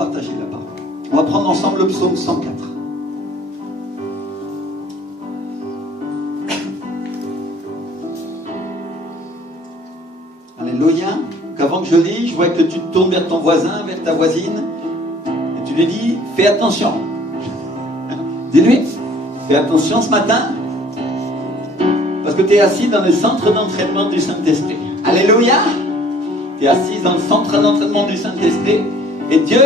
partager la parole. On va prendre ensemble le psaume 104. Alléluia. Qu'avant que je lis, je vois que tu te tournes vers ton voisin, vers ta voisine, et tu lui dis, fais attention. Dis-lui, fais attention ce matin, parce que tu es assis dans le centre d'entraînement du Saint-Esprit. Alléluia. Tu es assis dans le centre d'entraînement du Saint-Esprit, et Dieu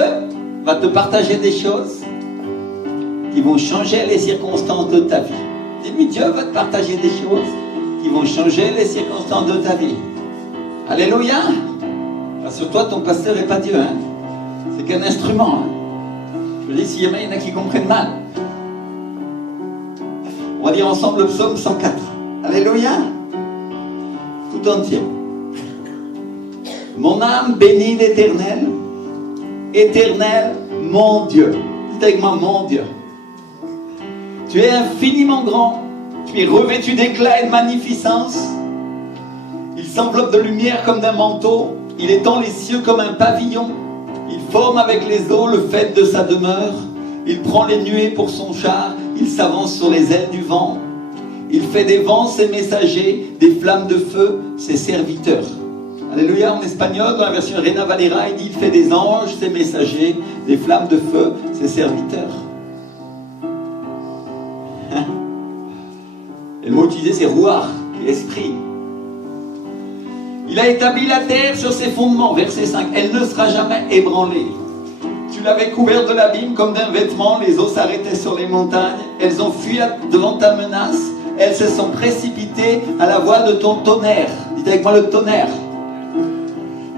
va te partager des choses qui vont changer les circonstances de ta vie. Dis-lui, Dieu va te partager des choses qui vont changer les circonstances de ta vie. Alléluia. Rassure-toi, ton pasteur n'est pas Dieu. Hein. C'est qu'un instrument. Hein. Je dis, s'il y en a qui comprennent mal. On va dire ensemble le psaume 104. Alléluia. Tout entier. Mon âme bénit l'Éternel. Éternel, mon Dieu. Dites avec moi, mon Dieu. Tu es infiniment grand. Tu es revêtu d'éclat et de magnificence. Il s'enveloppe de lumière comme d'un manteau. Il étend les cieux comme un pavillon. Il forme avec les eaux le faîte de sa demeure. Il prend les nuées pour son char. Il s'avance sur les ailes du vent. Il fait des vents ses messagers, des flammes de feu ses serviteurs. Alléluia, en espagnol, dans la version Reina Valera, il dit il fait des anges ses messagers, des flammes de feu ses serviteurs. Et le mot utilisé c'est ruach, qui est esprit. Il a établi la terre sur ses fondements, verset 5. Elle ne sera jamais ébranlée. Tu l'avais couverte de l'abîme comme d'un vêtement, les eaux s'arrêtaient sur les montagnes. Elles ont fui devant ta menace. Elles se sont précipitées à la voix de ton tonnerre. Dites avec moi le tonnerre.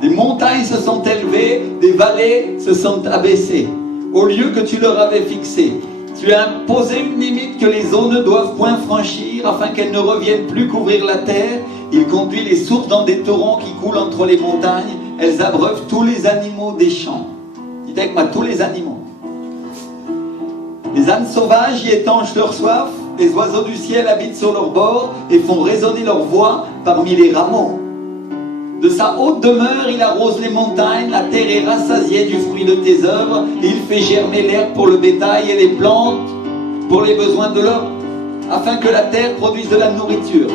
Des montagnes se sont élevées, des vallées se sont abaissées. Au lieu que tu leur avais fixé, tu as imposé une limite que les eaux ne doivent point franchir, afin qu'elles ne reviennent plus couvrir la terre. Il conduit les sources dans des torrents qui coulent entre les montagnes. Elles abreuvent tous les animaux des champs. Dites avec moi, tous les animaux. Les ânes sauvages y étanchent leur soif. Les oiseaux du ciel habitent sur leurs bords et font résonner leur voix parmi les rameaux. De sa haute demeure, il arrose les montagnes. La terre est rassasiée du fruit de tes œuvres. Et il fait germer l'herbe pour le bétail et les plantes pour les besoins de l'homme, afin que la terre produise de la nourriture.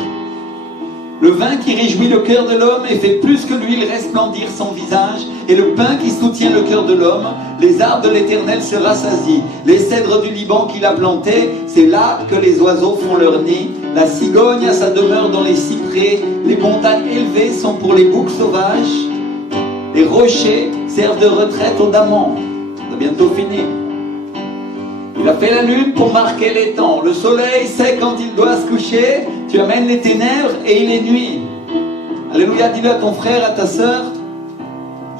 Le vin qui réjouit le cœur de l'homme et fait plus que l'huile resplendir son visage, et le pain qui soutient le cœur de l'homme. Les arbres de l'Éternel se rassasient. Les cèdres du Liban qu'il a plantés, c'est là que les oiseaux font leur nid. La cigogne a sa demeure dans les cyprès. Les montagnes élevées sont pour les boucs sauvages. Les rochers servent de retraite aux damans. On a bientôt fini. Il a fait la lune pour marquer les temps. Le soleil sait quand il doit se coucher. Tu amènes les ténèbres et il est nuit. Alléluia, dis-le à ton frère, à ta sœur.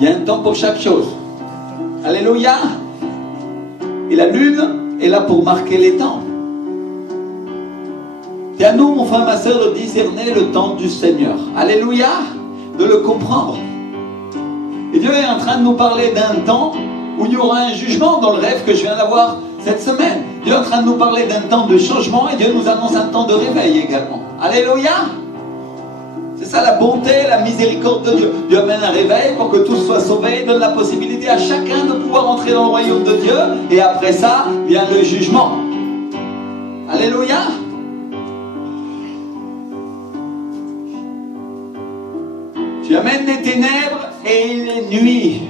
Il y a un temps pour chaque chose. Alléluia. Et la lune est là pour marquer les temps. C'est à nous, mon frère, ma sœur, de discerner le temps du Seigneur. Alléluia. De le comprendre. Et Dieu est en train de nous parler d'un temps où il y aura un jugement dans le rêve que je viens d'avoir cette semaine. Dieu est en train de nous parler d'un temps de changement et Dieu nous annonce un temps de réveil également. Alléluia. C'est ça la bonté, la miséricorde de Dieu. Dieu amène un réveil pour que tous soient sauvés. Il donne la possibilité à chacun de pouvoir entrer dans le royaume de Dieu. Et après ça, vient le jugement. Alléluia. Tu amènes les ténèbres et il est nuit.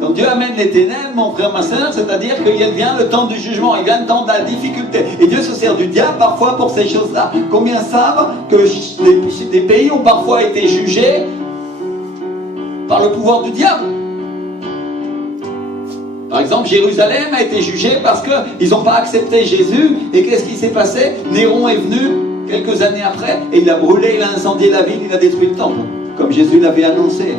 Quand Dieu amène les ténèbres, mon frère, ma soeur, c'est-à-dire qu'il vient le temps du jugement, il vient le temps de la difficulté. Et Dieu se sert du diable parfois pour ces choses-là. Combien savent que des pays ont parfois été jugés par le pouvoir du diable? Par exemple, Jérusalem a été jugée parce qu'ils n'ont pas accepté Jésus. Et qu'est-ce qui s'est passé? Néron est venu quelques années après et il a brûlé, il a incendié la ville, il a détruit le temple, comme Jésus l'avait annoncé.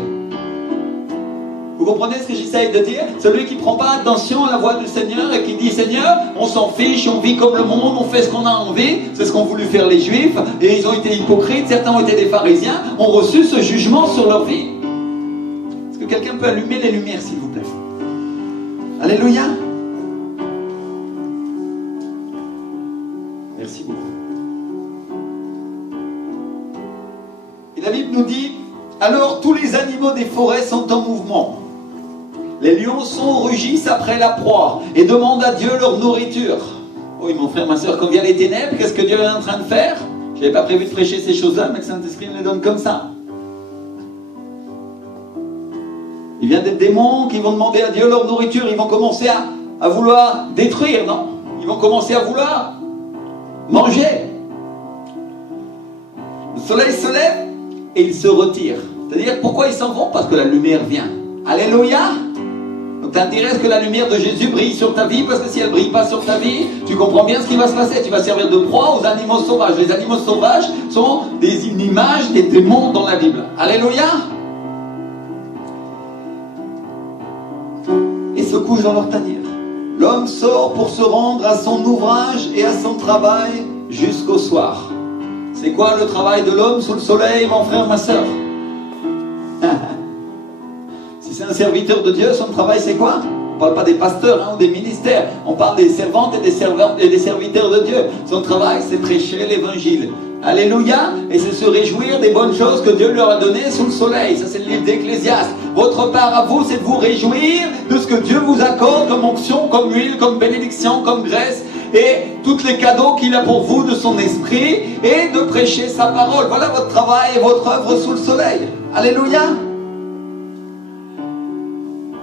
Vous comprenez ce que j'essaye de dire? Celui qui ne prend pas attention à la voix du Seigneur et qui dit Seigneur, on s'en fiche, on vit comme le monde, on fait ce qu'on a envie. C'est ce qu'ont voulu faire les Juifs et ils ont été hypocrites, certains ont été des pharisiens, ont reçu ce jugement sur leur vie. Est-ce que quelqu'un peut allumer les lumières s'il vous plaît? Alléluia. Merci beaucoup. Et la Bible nous dit alors tous les animaux des forêts sont en mouvement. Les lionceaux rugissent après la proie et demandent à Dieu leur nourriture. Oui, mon frère, ma soeur, quand vient les ténèbres, qu'est-ce que Dieu est en train de faire? Je n'avais pas prévu de prêcher ces choses-là, mais le Saint-Esprit me les donne comme ça. Il vient des démons qui vont demander à Dieu leur nourriture. Ils vont commencer à vouloir détruire, non? Ils vont commencer à vouloir manger. Le soleil se lève et il se retire. C'est-à-dire, pourquoi ils s'en vont? Parce que la lumière vient. Alléluia! Donc t'intéresses que la lumière de Jésus brille sur ta vie, parce que si elle ne brille pas sur ta vie, tu comprends bien ce qui va se passer. Tu vas servir de proie aux animaux sauvages. Les animaux sauvages sont une image des démons dans la Bible. Alléluia! Et se couche dans leur tanière. L'homme sort pour se rendre à son ouvrage et à son travail jusqu'au soir. C'est quoi le travail de l'homme sous le soleil, mon frère, ma soeur? Si c'est un serviteur de Dieu, son travail c'est quoi? On ne parle pas des pasteurs ou des ministères. On parle des servantes et des serviteurs de Dieu. Son travail c'est prêcher l'évangile. Alléluia. Et c'est se réjouir des bonnes choses que Dieu leur a données sous le soleil. Ça c'est le livre d'Ecclésiaste. Votre part à vous c'est de vous réjouir de ce que Dieu vous accorde comme onction, comme huile, comme bénédiction, comme graisse. Et tous les cadeaux qu'il a pour vous de son esprit. Et de prêcher sa parole. Voilà votre travail et votre œuvre sous le soleil. Alléluia.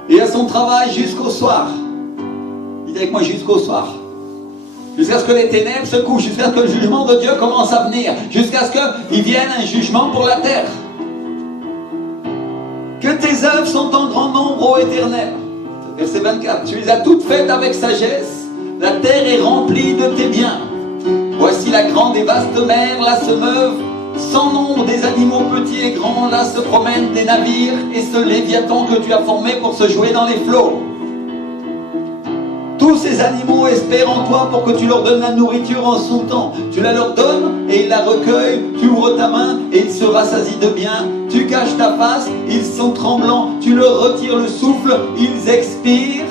Et à son travail jusqu'au soir. Dites avec moi, jusqu'au soir. Jusqu'à ce que les ténèbres se couchent, jusqu'à ce que le jugement de Dieu commence à venir, jusqu'à ce qu'il vienne un jugement pour la terre. Que tes œuvres sont en grand nombre, ô Éternel. Verset 24. Tu les as toutes faites avec sagesse. La terre est remplie de tes biens. Voici la grande et vaste mer, là se meuvent sans nombre des animaux petits et grands, là se promènent des navires et ce léviathan que tu as formé pour se jouer dans les flots. Tous ces animaux espèrent en toi pour que tu leur donnes la nourriture en son temps. Tu la leur donnes et ils la recueillent. Tu ouvres ta main et ils se rassasient de bien. Tu caches ta face, ils sont tremblants. Tu leur retires le souffle, ils expirent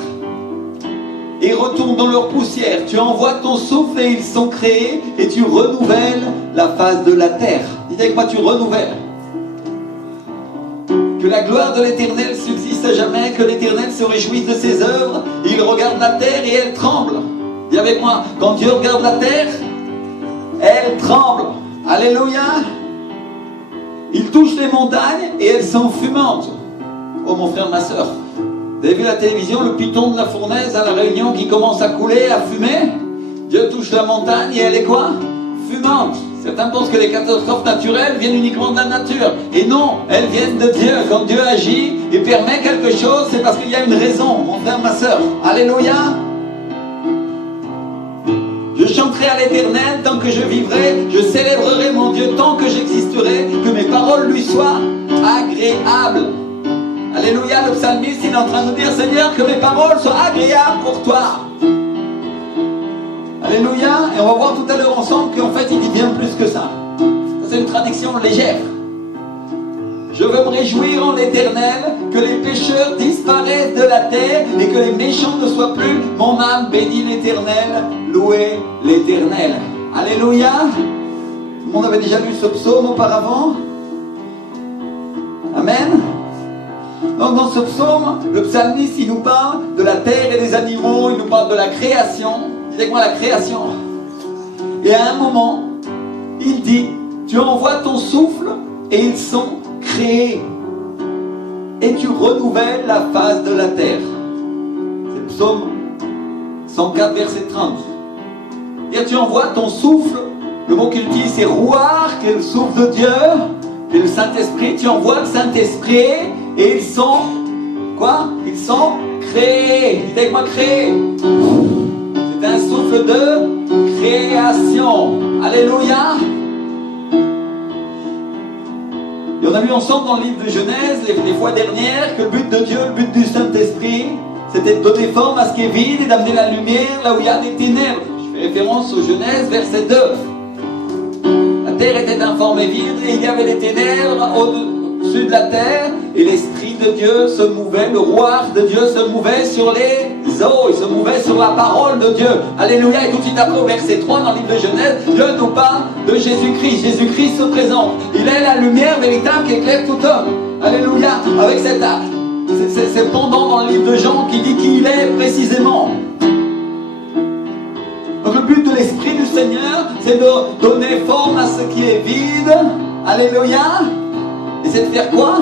et retournent dans leur poussière. Tu envoies ton souffle et ils sont créés et tu renouvelles la face de la terre. Dites avec moi, tu renouvelles. Que la gloire de l'Éternel subsiste à jamais, que l'Éternel se réjouisse de ses œuvres. Il regarde la terre et elle tremble. Dis avec moi, quand Dieu regarde la terre, elle tremble. Alléluia. Il touche les montagnes et elles sont fumantes. Oh mon frère, ma soeur, vous avez vu la télévision, le piton de la fournaise à la Réunion qui commence à couler, à fumer? Dieu touche la montagne et elle est quoi? Fumante. Certains pensent que les catastrophes naturelles viennent uniquement de la nature. Et non, elles viennent de Dieu. Quand Dieu agit et permet quelque chose, c'est parce qu'il y a une raison, mon frère, ma soeur. Alléluia. Je chanterai à l'Éternel tant que je vivrai. Je célébrerai mon Dieu tant que j'existerai. Que mes paroles lui soient agréables. Alléluia, le psalmiste, il est en train de nous dire, Seigneur, que mes paroles soient agréables pour toi. Alléluia. Et on va voir tout à l'heure ensemble qu'en fait, il dit bien plus que ça. C'est une traduction légère. Je veux me réjouir en l'Éternel, que les pécheurs disparaissent de la terre et que les méchants ne soient plus. Mon âme bénit l'Éternel, louez l'Éternel. Alléluia. Tout le monde avait déjà lu ce psaume auparavant? Amen. Donc dans ce psaume, le psalmiste, il nous parle de la terre et des animaux, il nous parle de la création. Dites moi la création. Et à un moment, il dit, tu envoies ton souffle et ils sont créés. Et tu renouvelles la face de la terre. C'est le psaume 104, verset 30. Et tu envoies ton souffle, le mot qu'il dit c'est rouar, qui est le souffle de Dieu, et le Saint-Esprit, tu envoies le Saint-Esprit et ils sont, quoi? Ils sont créés. Dites avec moi créés. C'est un souffle de création. Alléluia. Et on a lu ensemble dans le livre de Genèse, les fois dernières, que le but de Dieu, le but du Saint-Esprit, c'était de donner forme à ce qui est vide et d'amener la lumière là où il y a des ténèbres. Je fais référence au Genèse, verset 2. La terre était informe et vide, et il y avait des ténèbres au-dessus de la terre, et l'Esprit de Dieu se mouvait, le roi de Dieu se mouvait sur les eaux, il se mouvait sur la parole de Dieu. Alléluia. Et tout de suite après, au verset 3, dans le livre de Genèse, Dieu nous parle de Jésus-Christ. Jésus-Christ se présente. Il est la lumière véritable qui éclaire tout homme. Alléluia. Avec cette C'est pendant dans le livre de Jean qui dit qui il est précisément. Donc le but de l'Esprit du Seigneur, c'est de donner forme à ce qui est vide. Alléluia. Et c'est de faire quoi?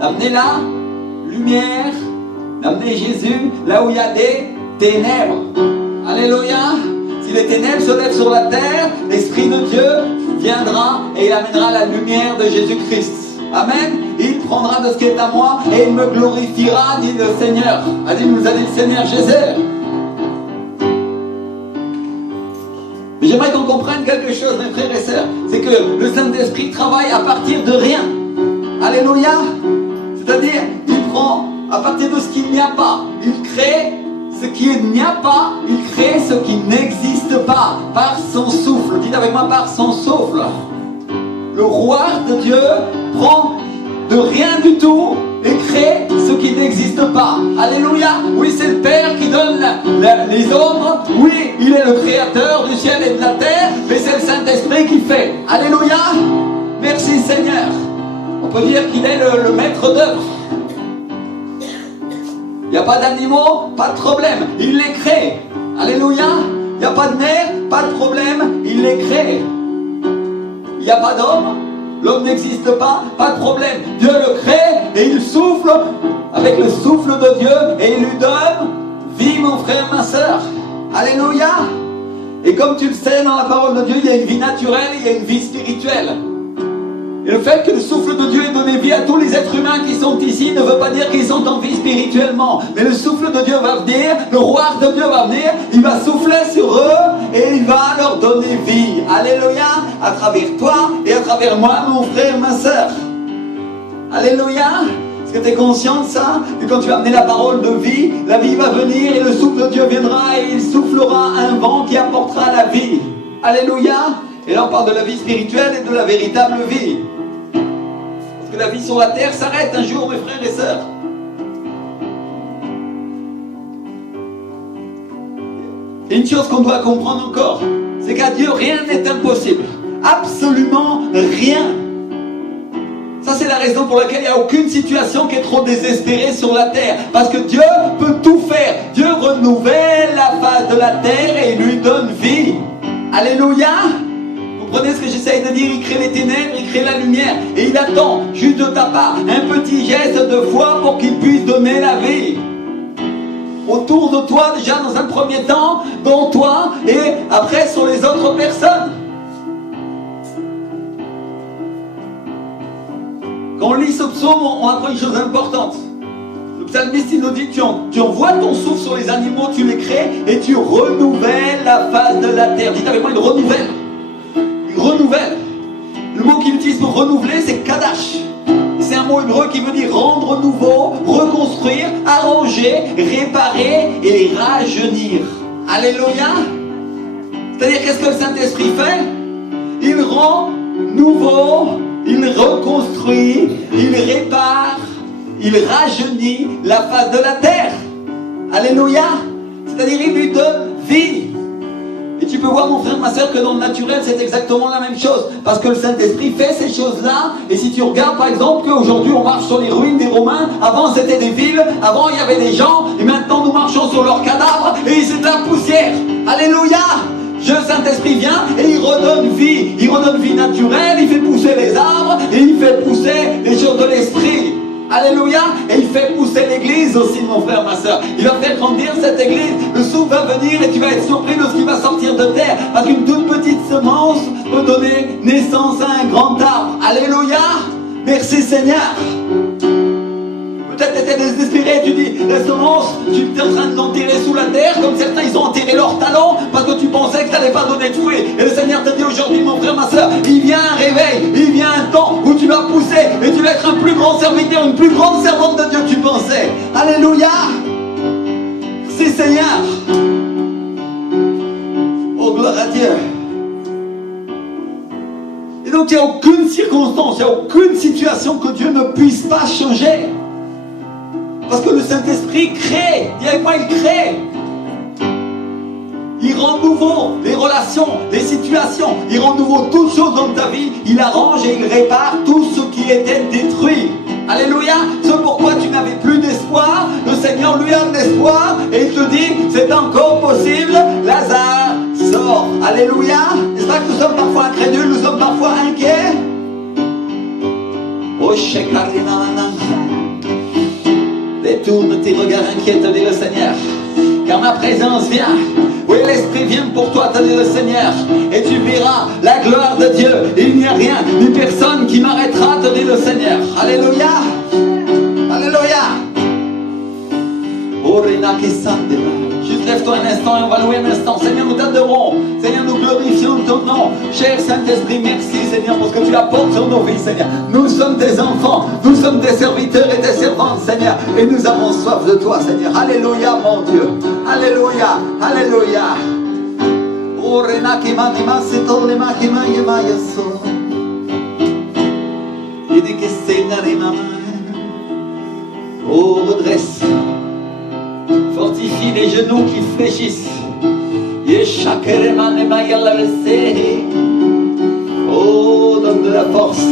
D'amener la lumière, d'amener Jésus là où il y a des ténèbres. Alléluia. Si les ténèbres se lèvent sur la terre, l'Esprit de Dieu viendra et il amènera la lumière de Jésus-Christ. Amen. Il prendra de ce qui est à moi et il me glorifiera, dit le Seigneur. Nous a dit le Seigneur Jésus. Mais j'aimerais qu'on comprenne quelque chose, mes frères et sœurs. C'est que le Saint-Esprit travaille à partir de rien. Alléluia. C'est-à-dire, il prend à partir de ce qu'il n'y a pas. Il crée ce qu'il n'y a pas. Il crée ce qui n'existe pas. Par son souffle. Dites avec moi, par son souffle. Le roi de Dieu prend de rien du tout et crée ce qui n'existe pas. Alléluia. Oui, c'est le Père qui donne les ordres. Oui, il est le créateur du ciel et de la terre. Mais c'est le Saint-Esprit qui fait. Alléluia. Merci Seigneur. On peut dire qu'il est le maître d'œuvre. Il n'y a pas d'animaux, pas de problème. Il les crée. Alléluia. Il n'y a pas de nerfs, pas de problème. Il les crée. Il n'y a pas d'homme, l'homme n'existe pas, pas de problème. Dieu le crée et il souffle avec le souffle de Dieu et il lui donne vie, mon frère, ma soeur. Alléluia. Et comme tu le sais, dans la parole de Dieu, il y a une vie naturelle et il y a une vie spirituelle. Et le fait que le souffle de Dieu ait donné vie à tous les êtres humains qui sont ici ne veut pas dire qu'ils sont en vie spirituellement. Mais le souffle de Dieu va venir, le roi de Dieu va venir, il va souffler sur eux et il va leur donner vie. Alléluia, à travers toi et à travers moi, mon frère, ma soeur. Alléluia. Est-ce que tu es conscient de ça? Que quand tu vas amener la parole de vie, la vie va venir et le souffle de Dieu viendra et il soufflera un vent qui apportera la vie. Alléluia. Et là on parle de la vie spirituelle et de la véritable vie. Parce que la vie sur la terre s'arrête un jour, mes frères et sœurs. Et une chose qu'on doit comprendre encore, c'est qu'à Dieu rien n'est impossible. Absolument rien. Ça c'est la raison pour laquelle il n'y a aucune situation qui est trop désespérée sur la terre. Parce que Dieu peut tout faire. Dieu renouvelle la face de la terre et il lui donne vie. Alléluia. Vous comprenez ce que j'essaye de dire? Il crée les ténèbres, il crée la lumière. Et il attend juste de ta part un petit geste de foi pour qu'il puisse donner la vie. Autour de toi, déjà dans un premier temps, dans toi, et après sur les autres personnes. Quand on lit ce psaume, on apprend une chose importante. Le psalmiste, il nous dit, tu envoies ton souffle sur les animaux, tu les crées, et tu renouvelles la face de la terre. Dites avec moi, il renouvelle. Il renouvelle. Le mot qu'il utilise pour renouveler, c'est kadash. C'est un mot hébreu qui veut dire rendre nouveau, reconstruire, arranger, réparer et rajeunir. Alléluia. C'est-à-dire, qu'est-ce que le Saint-Esprit fait? Il rend nouveau, il reconstruit, il répare, il rajeunit la face de la terre. Alléluia. C'est-à-dire, il lui donne vie. Et tu peux voir, mon frère, ma soeur, que dans le naturel, c'est exactement la même chose. Parce que le Saint-Esprit fait ces choses-là. Et si tu regardes, par exemple, qu'aujourd'hui, on marche sur les ruines des Romains. Avant, c'était des villes. Avant, il y avait des gens. Et maintenant, nous marchons sur leurs cadavres. Et c'est de la poussière. Alléluia. Le Saint-Esprit vient et il redonne vie. Il redonne vie naturelle. Il fait pousser les arbres. Et il fait pousser les choses de l'Esprit. Alléluia. Et il fait pousser l'église aussi, mon frère, ma soeur. Il va faire grandir cette église. Le souffle va venir et tu vas être surpris de ce qui va sortir de terre. Parce qu'une toute petite semence peut donner naissance à un grand arbre. Alléluia. Merci Seigneur. Peut-être tu étais désespéré, tu dis, la semence, tu es en train de l'enterrer sous la terre, comme certains ils ont enterré leur talent, parce que tu pensais que ça n'allait pas donner de fruits. Et le Seigneur te dit aujourd'hui, mon frère, ma soeur, il vient un réveil, il vient un temps où tu vas pousser, et tu vas être un plus grand serviteur, une plus grande servante de Dieu que tu pensais. Alléluia. Merci Seigneur. Oh, gloire à Dieu. Et donc il n'y a aucune circonstance, il n'y a aucune situation que Dieu ne puisse pas changer. Parce que le Saint-Esprit crée. Dis avec moi, il crée. Il rend nouveau les relations, les situations. Il rend nouveau toutes choses dans ta vie. Il arrange et il répare tout ce qui était détruit. Alléluia. C'est pourquoi tu n'avais plus d'espoir. et il te dit, c'est encore possible, Lazare sort. Alléluia. N'est-ce pas que nous sommes parfois incrédules, nous sommes parfois inquiets? Oh, détourne tes regards inquiets, te dit le Seigneur, car ma présence vient. Oui, l'Esprit vient pour toi, te dit le Seigneur, et tu verras la gloire de Dieu. Il n'y a rien ni personne qui m'arrêtera, te dit le Seigneur. Alléluia. Alléluia. Juste lève-toi un instant et on va louer un instant. Seigneur, nous t'adorons. Seigneur, nous glorifions ton nom. Cher Saint-Esprit, merci Seigneur pour ce que tu apportes sur nos vies, Seigneur. Nous sommes tes enfants, nous sommes tes serviteurs et tes servantes, Seigneur. Et nous avons soif de toi, Seigneur. Alléluia, mon Dieu. Alléluia, alléluia. Oh, redresse. Fortifie les genoux qui fléchissent. Oh, donne de la force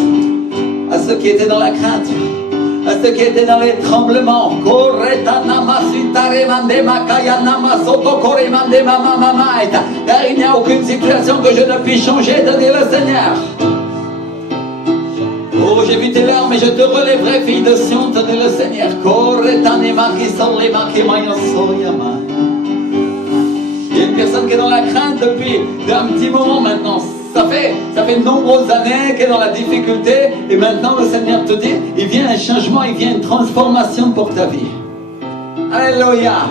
à ceux qui étaient dans la crainte, à ceux qui étaient dans les tremblements. Car il n'y a aucune situation que je ne puisse changer, te dit le Seigneur. Oh, j'ai vu tes larmes et je te relèverai, fille de Sion, te dit le Seigneur. Il y a une personne qui est dans la crainte depuis un petit moment maintenant. Ça fait de nombreuses années qu'elle est dans la difficulté. Et maintenant le Seigneur te dit, il vient un changement, il vient une transformation pour ta vie. Alléluia.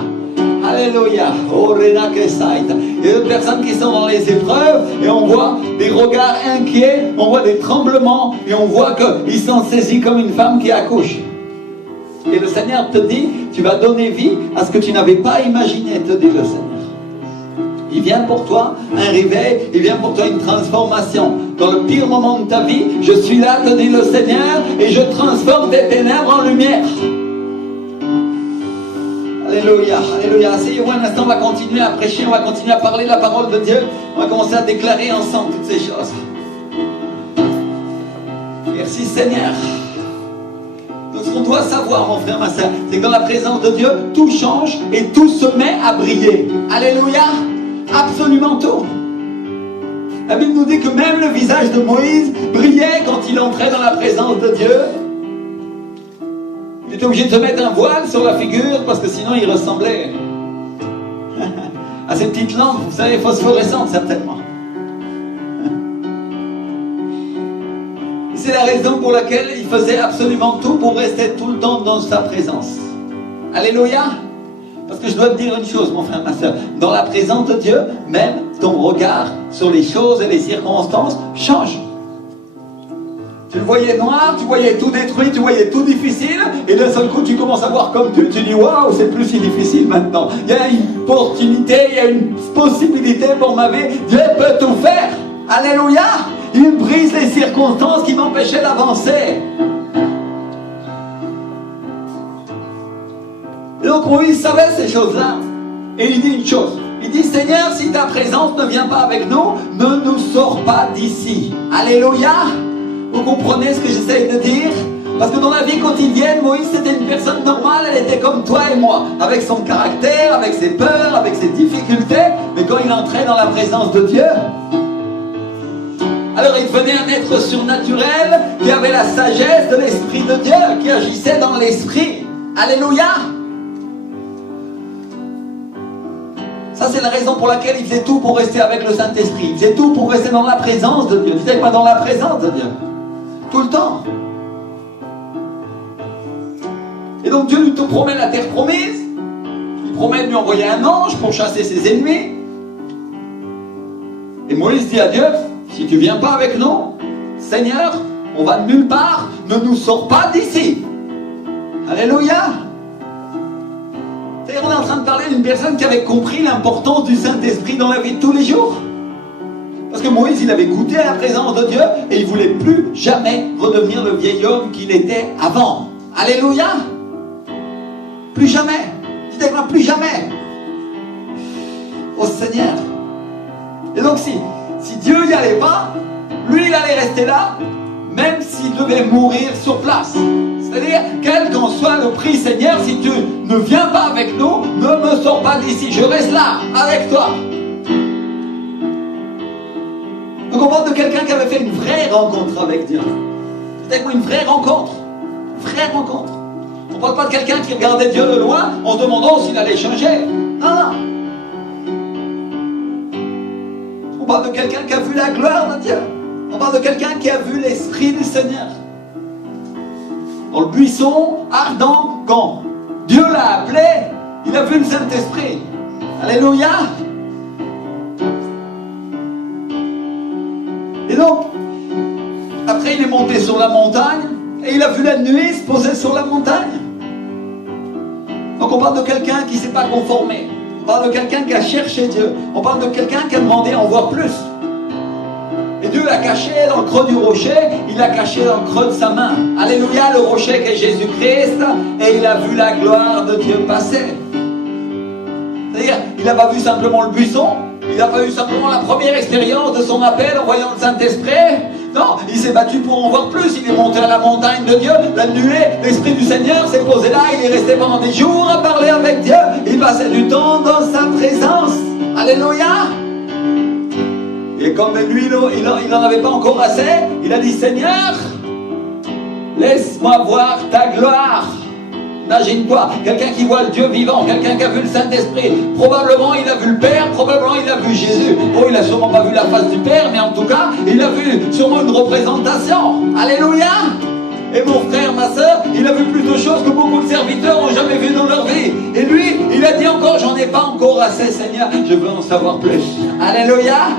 Alléluia. Oh, il y a d'autres personnes qui sont dans les épreuves et on voit des regards inquiets, on voit des tremblements et on voit qu'ils sont saisis comme une femme qui accouche. Et le Seigneur te dit, tu vas donner vie à ce que tu n'avais pas imaginé, te dit le Seigneur. Il vient pour toi un réveil, il vient pour toi une transformation. Dans le pire moment de ta vie, je suis là, te dit le Seigneur, et je transforme tes ténèbres en lumière. Alléluia, alléluia. Asseyez-vous un instant, on va continuer à prêcher, on va continuer à parler de la parole de Dieu. On va commencer à déclarer ensemble toutes ces choses. Merci Seigneur. Donc ce qu'on doit savoir, mon frère, ma soeur, c'est que dans la présence de Dieu, tout change et tout se met à briller. Alléluia. Absolument tout. La Bible nous dit que même le visage de Moïse brillait quand il entrait dans la présence de Dieu. Il était obligé de se mettre un voile sur la figure parce que sinon il ressemblait à ces petites lampes, vous savez, phosphorescentes certainement. C'est la raison pour laquelle il faisait absolument tout pour rester tout le temps dans sa présence. Alléluia. Parce que je dois te dire une chose, mon frère, ma soeur. Dans la présence de Dieu, même ton regard sur les choses et les circonstances change. Tu le voyais noir, tu voyais tout détruit, tu voyais tout difficile, et d'un seul coup tu commences à voir comme Dieu, tu dis waouh, c'est plus si difficile maintenant. Il y a une opportunité, il y a une possibilité pour ma vie. Dieu peut tout faire. Alléluia. Il brise les circonstances qui m'empêchaient d'avancer. Et donc Moïse savait ces choses-là. Et il dit une chose. Il dit, Seigneur, si ta présence ne vient pas avec nous, ne nous sors pas d'ici. Alléluia. Vous comprenez ce que j'essaie de dire? Parce que dans la vie quotidienne, Moïse c'était une personne normale, elle était comme toi et moi, avec son caractère, avec ses peurs, avec ses difficultés. Mais quand il entrait dans la présence de Dieu, alors il devenait un être surnaturel qui avait la sagesse de l'Esprit de Dieu, qui agissait dans l'Esprit. Alléluia. Ça c'est la raison pour laquelle il faisait tout pour rester avec le Saint-Esprit. Il faisait tout pour rester dans la présence de Dieu. Tu sais pas, dans la présence de Dieu. Tout le temps. Et donc Dieu lui te promet la terre promise. Il promet de lui envoyer un ange pour chasser ses ennemis. Et Moïse dit à Dieu, si tu viens pas avec nous, Seigneur, on va nulle part, ne nous sors pas d'ici. Alléluia. C'est-à-dire, on est en train de parler d'une personne qui avait compris l'importance du Saint-Esprit dans la vie de tous les jours. Parce que Moïse, il avait goûté à la présence de Dieu et il ne voulait plus jamais redevenir le vieil homme qu'il était avant. Alléluia. Plus jamais. Dites-moi, plus jamais. Au Seigneur. Et donc si Dieu n'y allait pas, lui il allait rester là, même s'il devait mourir sur place. C'est-à-dire, quel qu'en soit le prix, Seigneur, si tu ne viens pas avec nous, ne me sors pas d'ici, je reste là, avec toi. Donc on parle de quelqu'un qui avait fait une vraie rencontre avec Dieu. C'est une vraie rencontre. Vraie rencontre. On ne parle pas de quelqu'un qui regardait Dieu de loin en se demandant s'il allait changer. Non. On parle de quelqu'un qui a vu la gloire de Dieu. On parle de quelqu'un qui a vu l'Esprit du Seigneur. Dans le buisson ardent, quand Dieu l'a appelé, il a vu le Saint-Esprit. Alléluia. Et donc, après il est monté sur la montagne et il a vu la nuée se poser sur la montagne. Donc on parle de quelqu'un qui ne s'est pas conformé. On parle de quelqu'un qui a cherché Dieu. On parle de quelqu'un qui a demandé à en voir plus. Et Dieu l'a caché dans le creux du rocher, il l'a caché dans le creux de sa main. Alléluia, le rocher qui est Jésus-Christ, et il a vu la gloire de Dieu passer. C'est-à-dire, il n'a pas vu simplement le buisson, il n'a pas eu simplement la première expérience de son appel en voyant le Saint-Esprit. Non, il s'est battu pour en voir plus. Il est monté à la montagne de Dieu, la nuée, l'Esprit du Seigneur s'est posé là. Il est resté pendant des jours à parler avec Dieu. Il passait du temps dans sa présence. Alléluia. Et comme lui, il n'en avait pas encore assez, il a dit, Seigneur, laisse-moi voir ta gloire. Imagine-toi, quelqu'un qui voit le Dieu vivant, quelqu'un qui a vu le Saint-Esprit. Probablement il a vu le Père, probablement il a vu Jésus. Oh, il n'a sûrement pas vu la face du Père, mais en tout cas, il a vu sûrement une représentation. Alléluia. Et mon frère, ma soeur, il a vu plus de choses que beaucoup de serviteurs n'ont jamais vu dans leur vie. Et lui, il a dit encore, j'en ai pas encore assez, Seigneur, je veux en savoir plus. Alléluia.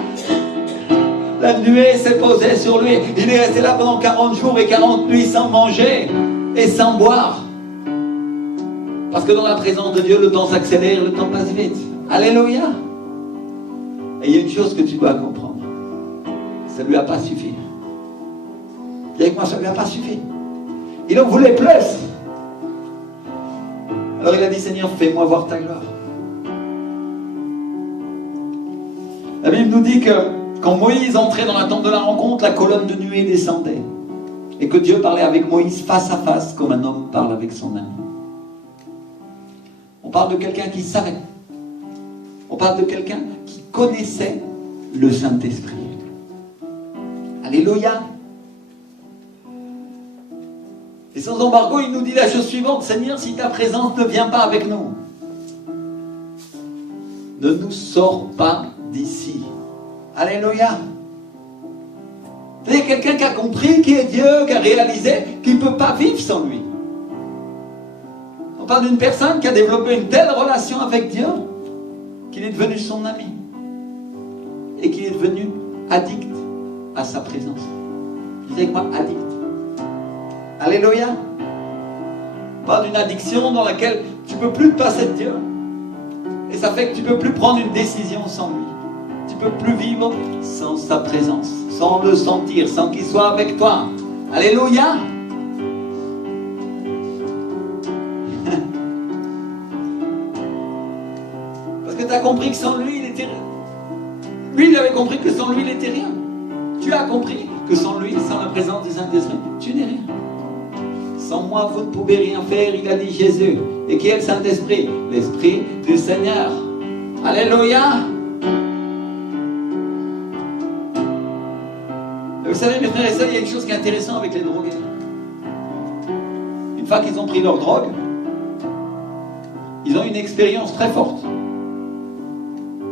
La nuée s'est posée sur lui. Il est resté là pendant 40 jours et 40 nuits sans manger et sans boire. Parce que dans la présence de Dieu, le temps s'accélère, le temps passe vite. Alléluia. Et il y a une chose que tu dois comprendre. Ça ne lui a pas suffi. Dis avec moi, ça ne lui a pas suffi. Il en voulait plus. Alors il a dit, Seigneur, fais-moi voir ta gloire. La Bible nous dit que quand Moïse entrait dans la tente de la rencontre, la colonne de nuée descendait. Et que Dieu parlait avec Moïse face à face, comme un homme parle avec son ami. On parle de quelqu'un qui savait. On parle de quelqu'un qui connaissait le Saint-Esprit. Alléluia. Et sans embargo, il nous dit la chose suivante. Seigneur, si ta présence ne vient pas avec nous, ne nous sors pas d'ici. Alléluia. C'est quelqu'un qui a compris qui est Dieu, qui a réalisé qu'il ne peut pas vivre sans lui. On parle d'une personne qui a développé une telle relation avec Dieu qu'il est devenu son ami et qu'il est devenu addict à sa présence. Dis avec moi, addict. Alléluia. On parle d'une addiction dans laquelle tu ne peux plus te passer de Dieu. Et ça fait que tu ne peux plus prendre une décision sans lui. Tu ne peux plus vivre sans sa présence, sans le sentir, sans qu'il soit avec toi. Alléluia. Parce que tu as compris que sans lui, il était rien. Lui, il avait compris que sans lui, il n'était rien. Tu as compris que sans lui, sans la présence du Saint-Esprit, tu n'es rien. Sans moi, vous ne pouvez rien faire, il a dit Jésus. Et qui est le Saint-Esprit? L'Esprit du Seigneur. Alléluia. Vous savez, mes frères et sœurs, il y a une chose qui est intéressante avec les drogués. Une fois qu'ils ont pris leur drogue, ils ont une expérience très forte.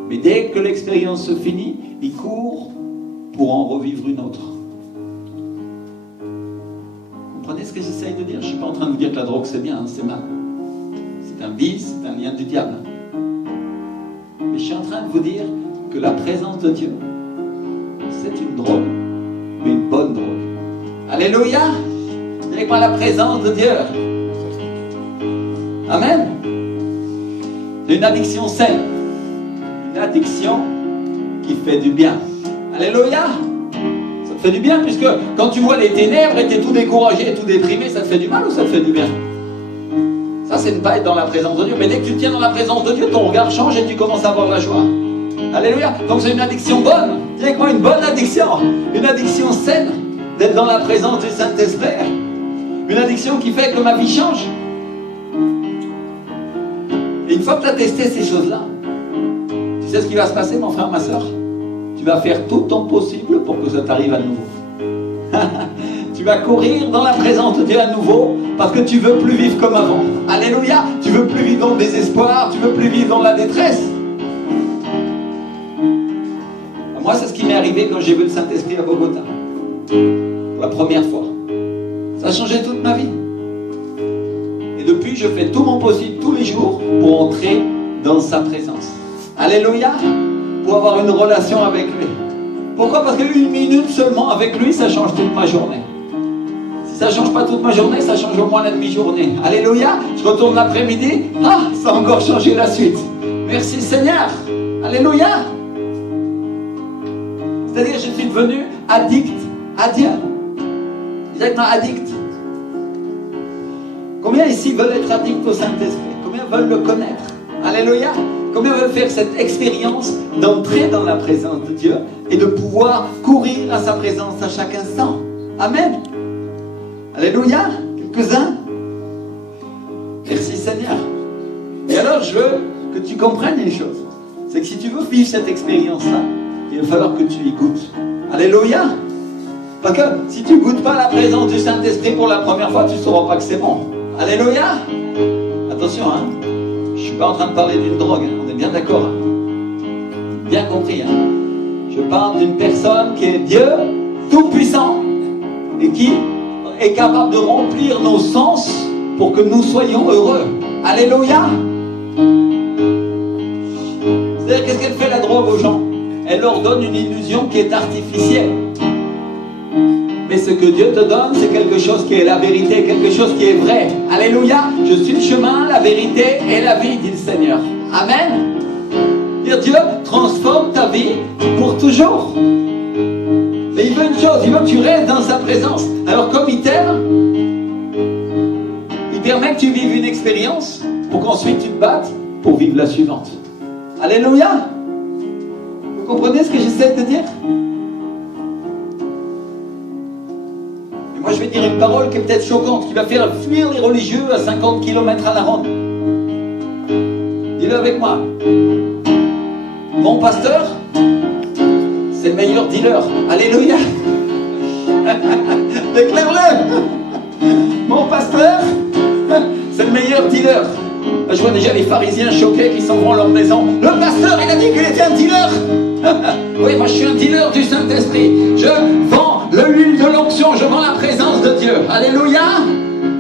Mais dès que l'expérience se finit, ils courent pour en revivre une autre. Vous comprenez ce que j'essaye de dire? Je ne suis pas en train de vous dire que la drogue c'est bien, hein, c'est mal. C'est un vice, c'est un lien du diable. Mais je suis en train de vous dire que la présence de Dieu, c'est une drogue, mais une bonne drogue. Alléluia! Avec moi la présence de Dieu. Amen. C'est une addiction saine. Une addiction qui fait du bien. Alléluia. Ça te fait du bien, puisque quand tu vois les ténèbres et tu es tout découragé et tout déprimé, ça te fait du mal ou ça te fait du bien? Ça, c'est ne pas être dans la présence de Dieu. Mais dès que tu tiens dans la présence de Dieu, ton regard change et tu commences à avoir la joie. Alléluia. Donc c'est une addiction bonne. Dis avec moi, une bonne addiction. Une addiction saine d'être dans la présence du Saint-Esprit. Une addiction qui fait que ma vie change. Et une fois que tu as testé ces choses-là, tu sais ce qui va se passer, mon frère, ma soeur? Tu vas faire tout ton possible pour que ça t'arrive à nouveau. Tu vas courir dans la présence de Dieu à nouveau parce que tu veux plus vivre comme avant. Alléluia. Tu veux plus vivre dans le désespoir, tu veux plus vivre dans la détresse. Moi, c'est ce qui m'est arrivé quand j'ai vu le Saint-Esprit à Bogota. Pour la première fois. Ça a changé toute ma vie. Et depuis, je fais tout mon possible tous les jours pour entrer dans sa présence. Alléluia. Pour avoir une relation avec lui. Pourquoi? Parce qu'une minute seulement avec lui, ça change toute ma journée. Si ça ne change pas toute ma journée, ça change au moins la demi-journée. Alléluia. Je retourne l'après-midi. Ah, ça a encore changé la suite. Merci Seigneur. Alléluia. C'est-à-dire, je suis devenu addict à Dieu. Exactement, addict. Combien ici veulent être addicts au Saint-Esprit? Combien veulent le connaître? Alléluia. Combien veulent faire cette expérience d'entrer dans la présence de Dieu et de pouvoir courir à sa présence à chaque instant? Amen. Alléluia. Quelques-uns? Merci Seigneur. Et alors, je veux que tu comprennes une chose. C'est que si tu veux vivre cette expérience-là, il va falloir que tu y goûtes. Alléluia. Parce que si tu ne goûtes pas la présence du Saint-Esprit pour la première fois, tu ne sauras pas que c'est bon. Alléluia. Attention, hein. Je ne suis pas en train de parler d'une drogue, hein. On est bien d'accord. Hein. Bien compris. Hein. Je parle d'une personne qui est Dieu tout-puissant et qui est capable de remplir nos sens pour que nous soyons heureux. Alléluia. C'est-à-dire, qu'est-ce qu'elle fait la drogue aux gens? Elle leur donne une illusion qui est artificielle. Mais ce que Dieu te donne, c'est quelque chose qui est la vérité, quelque chose qui est vrai. Alléluia. Je suis le chemin, la vérité et la vie, dit le Seigneur. Amen. Dieu transforme ta vie pour toujours. Mais il veut une chose, il veut que tu restes dans sa présence. Alors comme il t'aime, il permet que tu vives une expérience pour qu'ensuite tu te battes pour vivre la suivante. Alléluia. Vous comprenez ce que j'essaie de dire? Et moi je vais dire une parole qui est peut-être choquante, qui va faire fuir les religieux à 50 km à la ronde. Dis-le avec moi. Mon pasteur, c'est le meilleur dealer. Alléluia. Déclare-le. Mon pasteur, c'est le meilleur dealer. Je vois déjà les pharisiens choqués qui s'en vont à leur maison. Le pasteur, il a dit qu'il était un dealer. Oui, moi je suis un dealer du Saint-Esprit. Je vends l'huile de l'onction, je vends la présence de Dieu. Alléluia.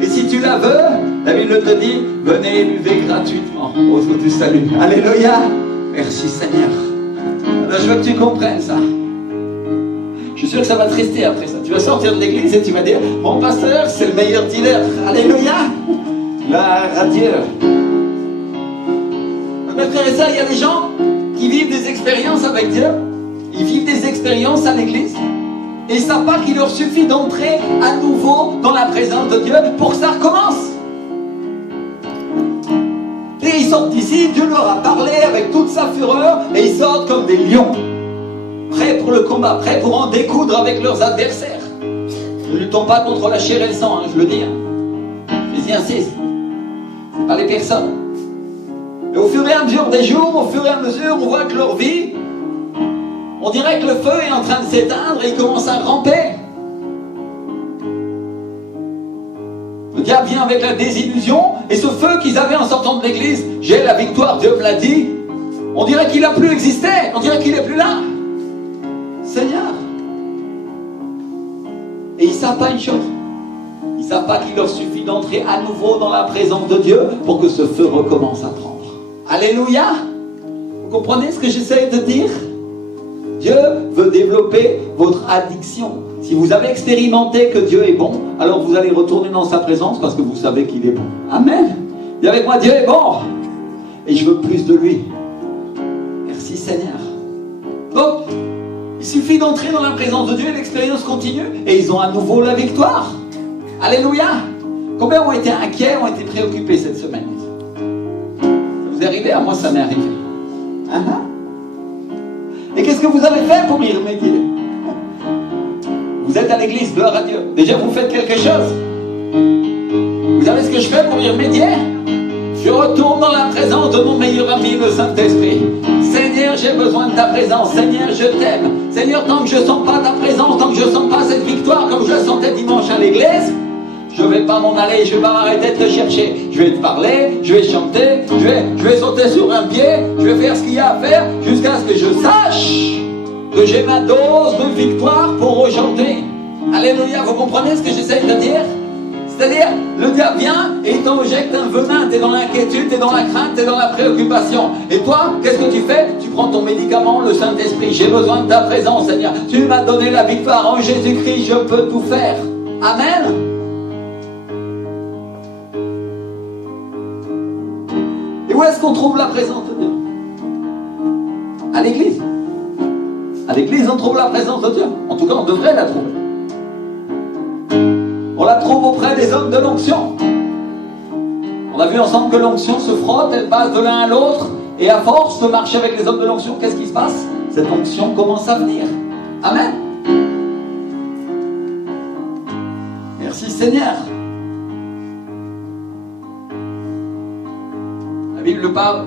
Et si tu la veux, la Bible te dit, venez et buvez gratuitement au jour du salut. Alléluia. Merci Seigneur. Alors, je veux que tu comprennes ça. Je suis sûr que ça va te rester après ça. Tu vas sortir de l'église et tu vas dire, mon pasteur, c'est le meilleur dealer. Alléluia. Gloire à Dieu. Mes frères et sœurs, il y a des gens qui vivent des expériences avec Dieu. Ils vivent des expériences à l'église. Et ils ne savent pas qu'il leur suffit d'entrer à nouveau dans la présence de Dieu pour que ça recommence. Et ils sortent d'ici, Dieu leur a parlé avec toute sa fureur, et ils sortent comme des lions, prêts pour le combat, prêts pour en découdre avec leurs adversaires. Ne luttons pas contre la chair et le sang, hein, je le dis. Hein. J'y insiste. C'est pas les personnes. Et au fur et à mesure des jours, au fur et à mesure, on voit que leur vie, on dirait que le feu est en train de s'éteindre et ils commencent à ramper. Le diable vient avec la désillusion, et ce feu qu'ils avaient en sortant de l'église, j'ai la victoire, Dieu me l'a dit, on dirait qu'il n'a plus existé, on dirait qu'il n'est plus là. Seigneur. Et ils ne savent pas une chose, ils ne savent pas qu'il leur suffit d'entrer à nouveau dans la présence de Dieu pour que ce feu recommence à prendre. Alléluia. Vous comprenez ce que j'essaie de dire? Dieu veut développer votre addiction. Si vous avez expérimenté que Dieu est bon, alors vous allez retourner dans sa présence parce que vous savez qu'il est bon. Amen. Dis avec moi, Dieu est bon. Et je veux plus de lui. Merci Seigneur. Donc, il suffit d'entrer dans la présence de Dieu et l'expérience continue. Et ils ont à nouveau la victoire. Alléluia. Combien ont été inquiets, ont été préoccupés cette semaine? Ça vous est arrivé? À moi, ça m'est arrivé. Et qu'est-ce que vous avez fait pour y remédier? Vous êtes à l'église, gloire à Dieu. Déjà, vous faites quelque chose. que je fais pour y remédier? Je retourne dans la présence de mon meilleur ami, le Saint-Esprit. Seigneur, j'ai besoin de ta présence. Seigneur, je t'aime. Seigneur, tant que je ne sens pas ta présence, tant que je ne sens pas cette victoire comme je la sentais dimanche à l'église, je ne vais pas m'en aller, je ne vais pas m'arrêter de te chercher. Je vais te parler, je vais chanter, je vais sauter sur un pied, je vais faire ce qu'il y a à faire jusqu'à ce que je sache que j'ai ma dose de victoire pour aujourd'hui. Alléluia, vous comprenez ce que j'essaie de dire? C'est-à-dire, le diable vient et il t'injecte un venin, tu es dans l'inquiétude, tu es dans la crainte, tu es dans la préoccupation. Et toi, qu'est-ce que tu fais? Tu prends ton médicament, le Saint-Esprit. J'ai besoin de ta présence, Seigneur. Tu m'as donné la victoire en Jésus-Christ, je peux tout faire. Amen. Et où est-ce qu'on trouve la présence de Dieu? À l'église. À l'église, on trouve la présence de Dieu. En tout cas, on devrait la trouver. On la trouve auprès des hommes de l'onction. On a vu ensemble que l'onction se frotte, elle passe de l'un à l'autre, et à force de marcher avec les hommes de l'onction, qu'est-ce qui se passe? Cette onction commence à venir. Amen. Merci Seigneur. La Bible parle,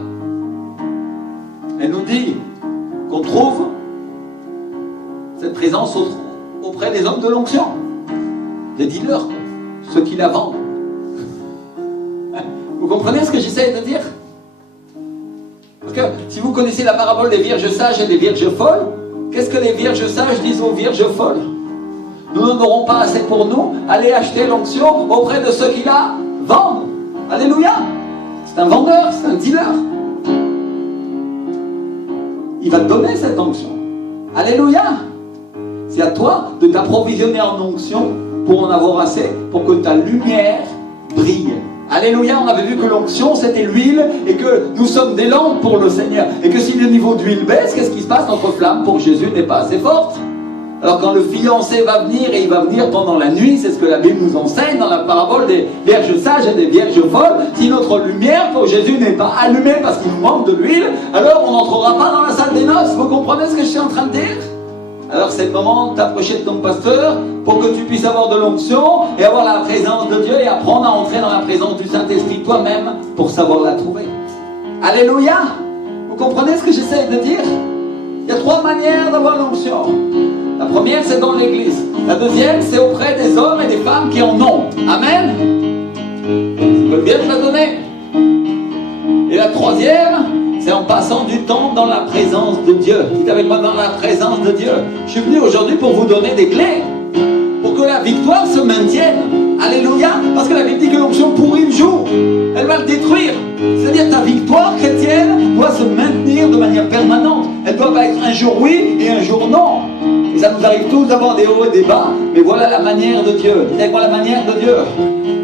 elle nous dit qu'on trouve cette présence auprès des hommes de l'onction. Des dealers, ceux qui la vendent. Vous comprenez ce que j'essaie de dire? Parce que si vous connaissez la parabole des vierges sages et des vierges folles, qu'est-ce que les vierges sages disent aux vierges folles? Nous n'en aurons pas assez pour nous, allez acheter l'onction auprès de ceux qui la vendent. Alléluia! C'est un vendeur, c'est un dealer. Il va te donner cette onction. Alléluia! C'est à toi de t'approvisionner en onction pour en avoir assez, pour que ta lumière brille. Alléluia, on avait vu que l'onction c'était l'huile et que nous sommes des lampes pour le Seigneur. Et que si le niveau d'huile baisse, qu'est-ce qui se passe? Notre flamme pour Jésus n'est pas assez forte. Alors quand le fiancé va venir, et il va venir pendant la nuit, c'est ce que la Bible nous enseigne dans la parabole des vierges sages et des vierges folles, si notre lumière pour Jésus n'est pas allumée parce qu'il nous manque de l'huile, alors on n'entrera pas dans la salle des noces. Vous comprenez ce que je suis en train de dire? Alors c'est le moment de t'approcher de ton pasteur pour que tu puisses avoir de l'onction et avoir la présence de Dieu et apprendre à entrer dans la présence du Saint-Esprit toi-même pour savoir la trouver. Alléluia! Vous comprenez ce que j'essaie de dire? Il y a 3 manières d'avoir l'onction. La première, c'est dans l'église. La deuxième, c'est auprès des hommes et des femmes qui en ont. Amen? Ils veulent bien te la donner. Et la troisième, c'est en passant du temps dans la présence de Dieu. Dites avec moi, dans la présence de Dieu. Je suis venu aujourd'hui pour vous donner des clés, pour que la victoire se maintienne. Alléluia. Parce que la Bible dit que l'onction pourrit le jour, elle va le détruire. C'est-à-dire ta victoire chrétienne doit se maintenir de manière permanente. Elle ne doit pas être un jour oui et un jour non. Et ça nous arrive tous d'avoir des hauts et des bas, mais voilà la manière de Dieu. Dites avec moi, la manière de Dieu.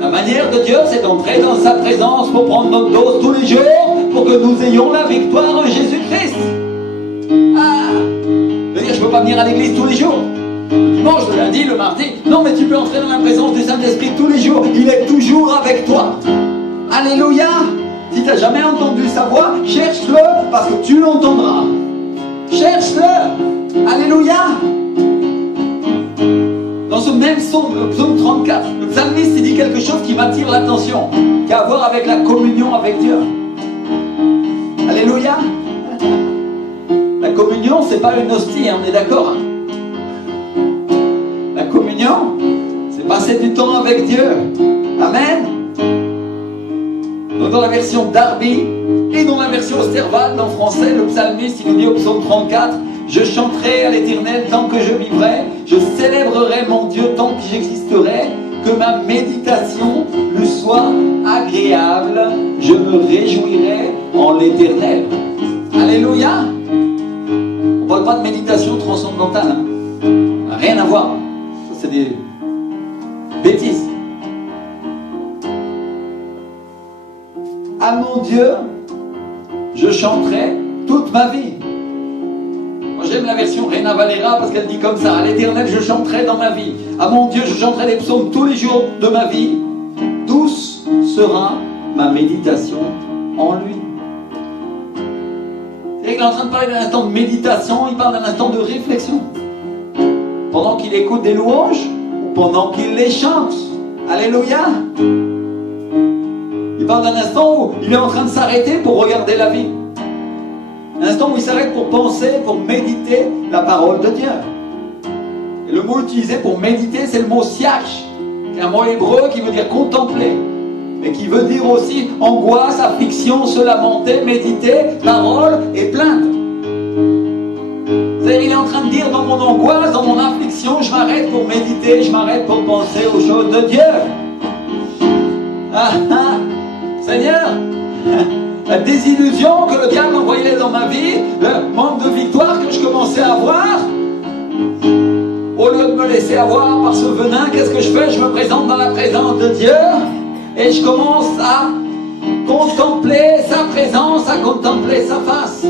La manière de Dieu, c'est d'entrer dans sa présence pour prendre notre dose tous les jours, pour que nous ayons la victoire en Jésus-Christ. Ah, je veux dire, je ne peux pas venir à l'église tous les jours. Le dimanche, le lundi, le mardi. Non, mais tu peux entrer dans la présence du Saint-Esprit tous les jours. Il est toujours avec toi. Alléluia. Si tu n'as jamais entendu sa voix, cherche-le parce que tu l'entendras. Cherche-le. Alléluia. Dans ce même psaume, le psaume 34, le psalmiste il dit quelque chose qui m'attire l'attention, qui a à voir avec la communion avec Dieu. Alléluia. La communion, c'est pas une hostie, on est d'accord. La communion, c'est passer du temps avec Dieu. Amen. Donc dans la version Darby et dans la version Osterwald en français, le psalmiste il nous dit au psaume 34, je chanterai à l'Éternel tant que je vivrai, je célébrerai mon Dieu tant que j'existerai, que ma méditation lui soit agréable, je me réjouirai en l'Éternel. Alléluia. On ne parle pas de méditation transcendantale, hein. Rien à voir. Ça c'est des bêtises. À mon Dieu, je chanterai toute ma vie. Moi j'aime la version Reina Valera parce qu'elle dit comme ça, à l'Éternel je chanterai dans ma vie. À mon Dieu je chanterai des psaumes tous les jours de ma vie. Douce sera ma méditation en lui. C'est qu'il est en train de parler d'un instant de méditation, il parle d'un instant de réflexion. Pendant qu'il écoute des louanges ou pendant qu'il les chante. Alléluia. Il parle d'un instant où il est en train de s'arrêter pour regarder la vie. Un instant où il s'arrête pour penser, pour méditer la parole de Dieu. Et le mot utilisé pour méditer, c'est le mot siach, qui est un mot hébreu qui veut dire contempler, mais qui veut dire aussi angoisse, affliction, se lamenter, méditer, parole et plainte. C'est-à-dire, il est en train de dire dans mon angoisse, dans mon affliction, je m'arrête pour méditer, je m'arrête pour penser aux choses de Dieu. Seigneur, la désillusion que le diable envoyait dans ma vie, le manque de victoire que je commençais à avoir, au lieu de me laisser avoir par ce venin, qu'est-ce que je fais? Je me présente dans la présence de Dieu et je commence à contempler sa présence, à contempler sa face.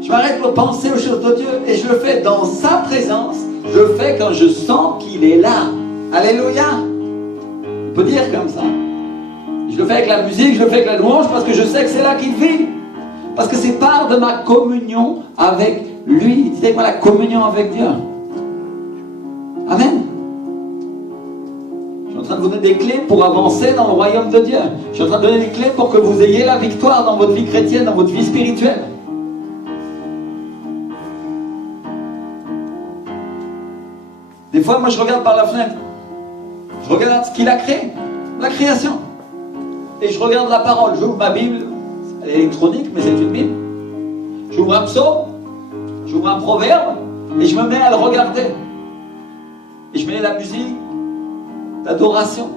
Je m'arrête pour penser aux choses de Dieu et je le fais dans sa présence. Je le fais quand je sens qu'il est là. Alléluia. On peut dire comme ça. Je le fais avec la musique, je le fais avec la louange parce que je sais que c'est là qu'il vit. Parce que c'est part de ma communion avec lui. Dites moi la communion avec Dieu. Amen. Je suis en train de vous donner des clés pour avancer dans le royaume de Dieu. Je suis en train de donner des clés pour que vous ayez la victoire dans votre vie chrétienne, dans votre vie spirituelle. Des fois, moi, je regarde par la fenêtre. Je regarde ce qu'il a créé, la création. Et je regarde la parole. J'ouvre ma Bible. Elle est électronique, mais c'est une Bible. J'ouvre un psaume. J'ouvre un proverbe. Et je me mets à le regarder. Et je mets la musique d'adoration.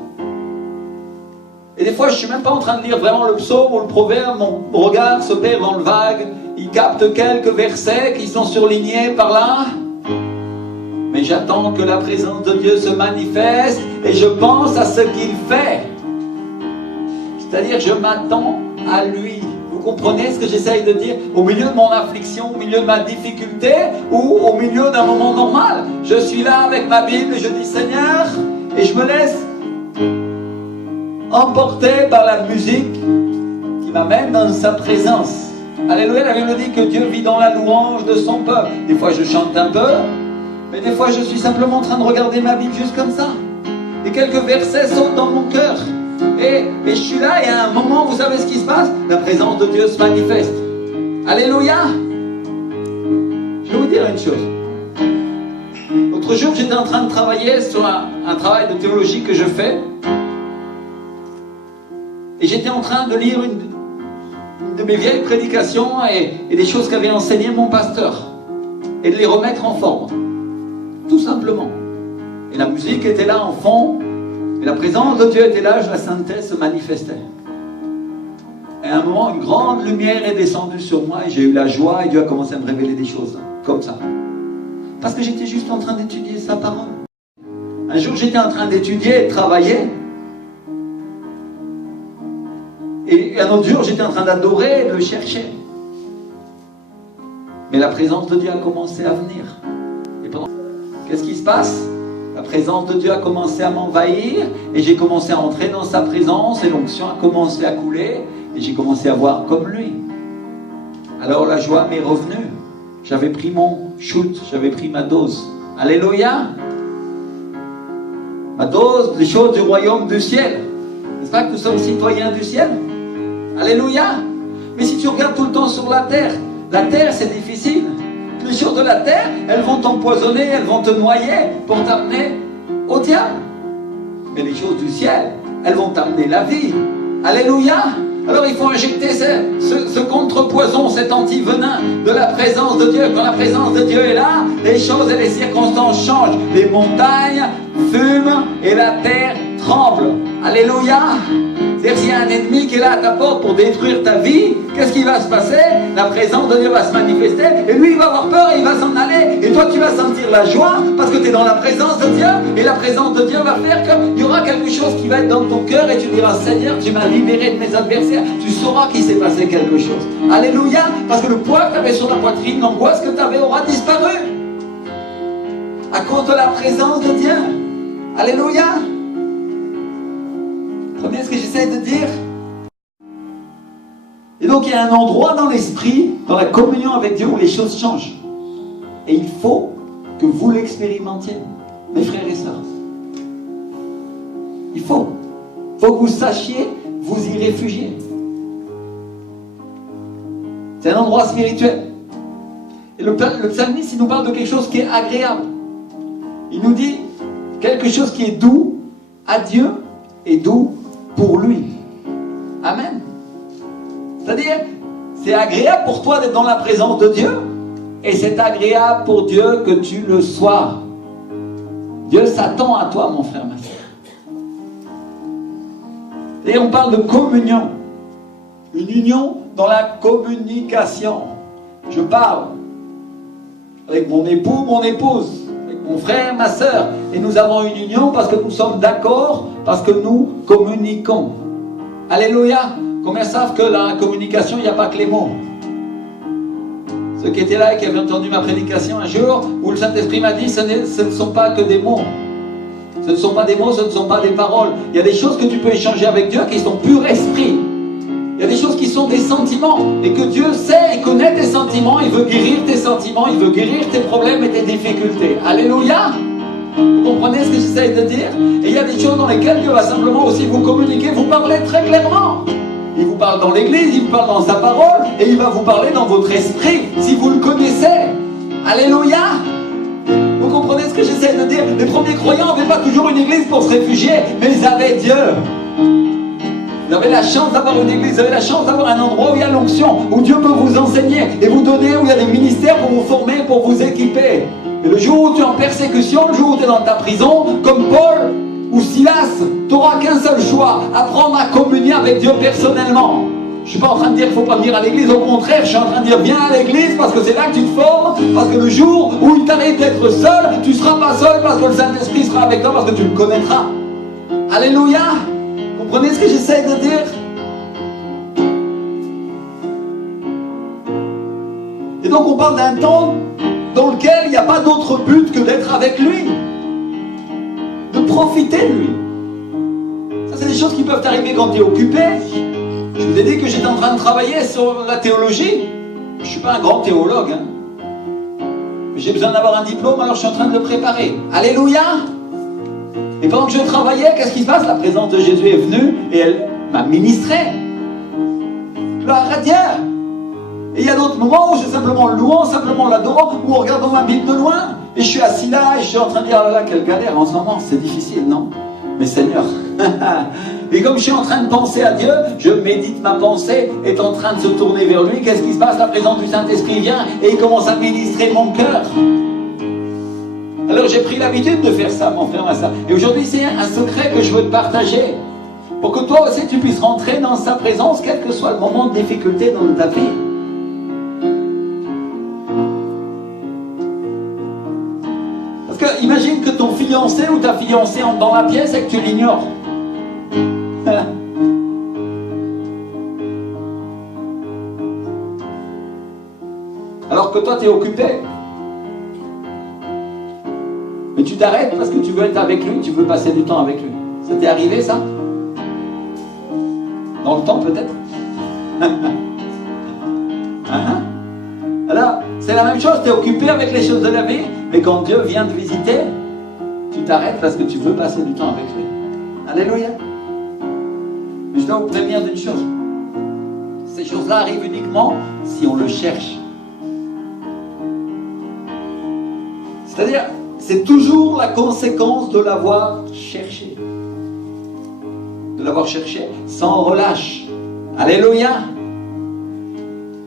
Et des fois, je ne suis même pas en train de lire vraiment le psaume ou le proverbe. Mon regard se perd dans le vague. Il capte quelques versets qui sont surlignés par là. Mais j'attends que la présence de Dieu se manifeste et je pense à ce qu'il fait. C'est-à-dire, je m'attends à lui. Vous comprenez ce que j'essaye de dire? Au milieu de mon affliction, au milieu de ma difficulté ou au milieu d'un moment normal. Je suis là avec ma Bible et je dis Seigneur, et je me laisse emporter par la musique qui m'amène dans sa présence. Alléluia, la Bible dit que Dieu vit dans la louange de son peuple. Des fois je chante un peu. Mais des fois, je suis simplement en train de regarder ma Bible juste comme ça. Et quelques versets sautent dans mon cœur. Et je suis là, et à un moment, vous savez ce qui se passe? La présence de Dieu se manifeste. Alléluia! Je vais vous dire une chose. L'autre jour, j'étais en train de travailler sur un travail de théologie que je fais. Et j'étais en train de lire une de mes vieilles prédications et des choses qu'avait enseigné mon pasteur. Et de les remettre en forme. Tout simplement. Et la musique était là en fond, et la présence de Dieu était là, la sainteté se manifestait. Et à un moment, une grande lumière est descendue sur moi, et j'ai eu la joie, et Dieu a commencé à me révéler des choses, comme ça. Parce que j'étais juste en train d'étudier sa parole. Un jour, j'étais en train d'étudier et de travailler, et un autre jour, j'étais en train d'adorer et de le chercher. Mais la présence de Dieu a commencé à venir. Et pendant... Qu'est-ce qui se passe? La présence de Dieu a commencé à m'envahir et j'ai commencé à entrer dans sa présence et l'onction a commencé à couler et j'ai commencé à voir comme lui. Alors la joie m'est revenue. J'avais pris mon shoot, j'avais pris ma dose. Alléluia! Ma dose des choses du royaume du ciel. N'est-ce pas que nous sommes citoyens du ciel? Alléluia! Mais si tu regardes tout le temps sur la terre c'est difficile. Les choses de la terre, elles vont t'empoisonner, elles vont te noyer pour t'amener au diable. Mais les choses du ciel, elles vont t'amener la vie. Alléluia! Alors il faut injecter ce contrepoison, cet anti-venin de la présence de Dieu. Quand la présence de Dieu est là, les choses et les circonstances changent. Les montagnes fument et la terre tremble. Alléluia! C'est-à-dire s'il y a un ennemi qui est là à ta porte pour détruire ta vie, qu'est-ce qui va se passer? La présence de Dieu va se manifester et lui il va avoir peur et il va s'en aller. Et toi tu vas sentir la joie parce que tu es dans la présence de Dieu et la présence de Dieu va faire qu'il y aura quelque chose qui va être dans ton cœur et tu diras Seigneur, tu m'as libéré de mes adversaires. Tu sauras qu'il s'est passé quelque chose. Alléluia! Parce que le poids que tu avais sur la poitrine, l'angoisse que tu avais aura disparu à cause de la présence de Dieu. Alléluia! Comprenez ce que j'essaie de dire? Et donc il y a un endroit dans l'esprit, dans la communion avec Dieu où les choses changent. Et il faut que vous l'expérimentiez, mes frères et sœurs. Il faut que vous sachiez vous y réfugier. C'est un endroit spirituel. Et le psalmiste, il nous parle de quelque chose qui est agréable. Il nous dit quelque chose qui est doux à Dieu et doux pour lui. Amen. C'est-à-dire, c'est agréable pour toi d'être dans la présence de Dieu, et c'est agréable pour Dieu que tu le sois. Dieu s'attend à toi, mon frère, ma soeur. Et on parle de communion. Une union dans la communication. Je parle avec mon époux, mon épouse, avec mon frère, ma soeur, et nous avons une union parce que nous sommes d'accord, parce que nous communiquons. Alléluia. Combien savent que la communication, il n'y a pas que les mots? Ceux qui étaient là et qui avaient entendu ma prédication un jour, où le Saint-Esprit m'a dit, ce ne sont pas que des mots. Ce ne sont pas des mots, ce ne sont pas des paroles. Il y a des choses que tu peux échanger avec Dieu qui sont pur esprit. Il y a des choses qui sont des sentiments. Et que Dieu sait et connaît tes sentiments. Il veut guérir tes sentiments. Il veut guérir tes problèmes et tes difficultés. Alléluia. Vous comprenez ce que j'essaie de dire? Et il y a des choses dans lesquelles Dieu va simplement aussi vous communiquer, vous parler très clairement. Il vous parle dans l'église, il vous parle dans sa parole, et il va vous parler dans votre esprit, si vous le connaissez. Alléluia. Vous comprenez ce que j'essaie de dire? Les premiers croyants n'avaient pas toujours une église pour se réfugier, mais ils avaient Dieu. Vous avez la chance d'avoir une église, vous avez la chance d'avoir un endroit où il y a l'onction, où Dieu peut vous enseigner et vous donner, où il y a des ministères pour vous former, pour vous équiper. Et le jour où tu es en persécution, le jour où tu es dans ta prison, comme Paul ou Silas, tu n'auras qu'un seul choix, apprendre à communier avec Dieu personnellement. Je ne suis pas en train de dire qu'il ne faut pas venir à l'église, au contraire, je suis en train de dire viens à l'église parce que c'est là que tu te formes, parce que le jour où il t'arrive d'être seul, tu ne seras pas seul parce que le Saint-Esprit sera avec toi, parce que tu le connaîtras. Alléluia. Vous comprenez ce que j'essaie de dire? Et donc on parle d'un temps dans lequel il n'y a pas d'autre but que d'être avec lui, de profiter de lui. Ça, c'est des choses qui peuvent arriver quand tu es occupé. Je vous ai dit que j'étais en train de travailler sur la théologie. Je ne suis pas un grand théologue, hein. J'ai besoin d'avoir un diplôme, alors je suis en train de le préparer. Alléluia. Et pendant que je travaillais, qu'est-ce qui se passe? La présence de Jésus est venue et elle m'a ministré. Gloire à Dieu. Et il y a d'autres moments où j'ai simplement le louant, simplement l'adorant, ou en regardant ma Bible de loin, et je suis assis là, et je suis en train de dire, oh là là, quelle galère en ce moment, c'est difficile, non? Mais Seigneur, et comme je suis en train de penser à Dieu, je médite, ma pensée est en train de se tourner vers lui, qu'est-ce qui se passe? La présence du Saint-Esprit vient, et il commence à ministrer mon cœur. Alors j'ai pris l'habitude de faire ça, mon frère, ma soeur. Et aujourd'hui, c'est un secret que je veux te partager, pour que toi aussi tu puisses rentrer dans sa présence, quel que soit le moment de difficulté dans ta vie. Imagine que ton fiancé ou ta fiancée entre dans la pièce et que tu l'ignores. Alors que toi tu es occupé. Mais tu t'arrêtes parce que tu veux être avec lui, tu veux passer du temps avec lui. Ça t'est arrivé ça? Dans le temps peut-être? Alors, c'est la même chose, tu es occupé avec les choses de la vie, mais quand Dieu vient te visiter, tu t'arrêtes parce que tu veux passer du temps avec lui. Alléluia. Mais je dois vous prévenir d'une chose. Ces choses-là arrivent uniquement si on le cherche. C'est-à-dire, c'est toujours la conséquence de l'avoir cherché. De l'avoir cherché sans relâche. Alléluia.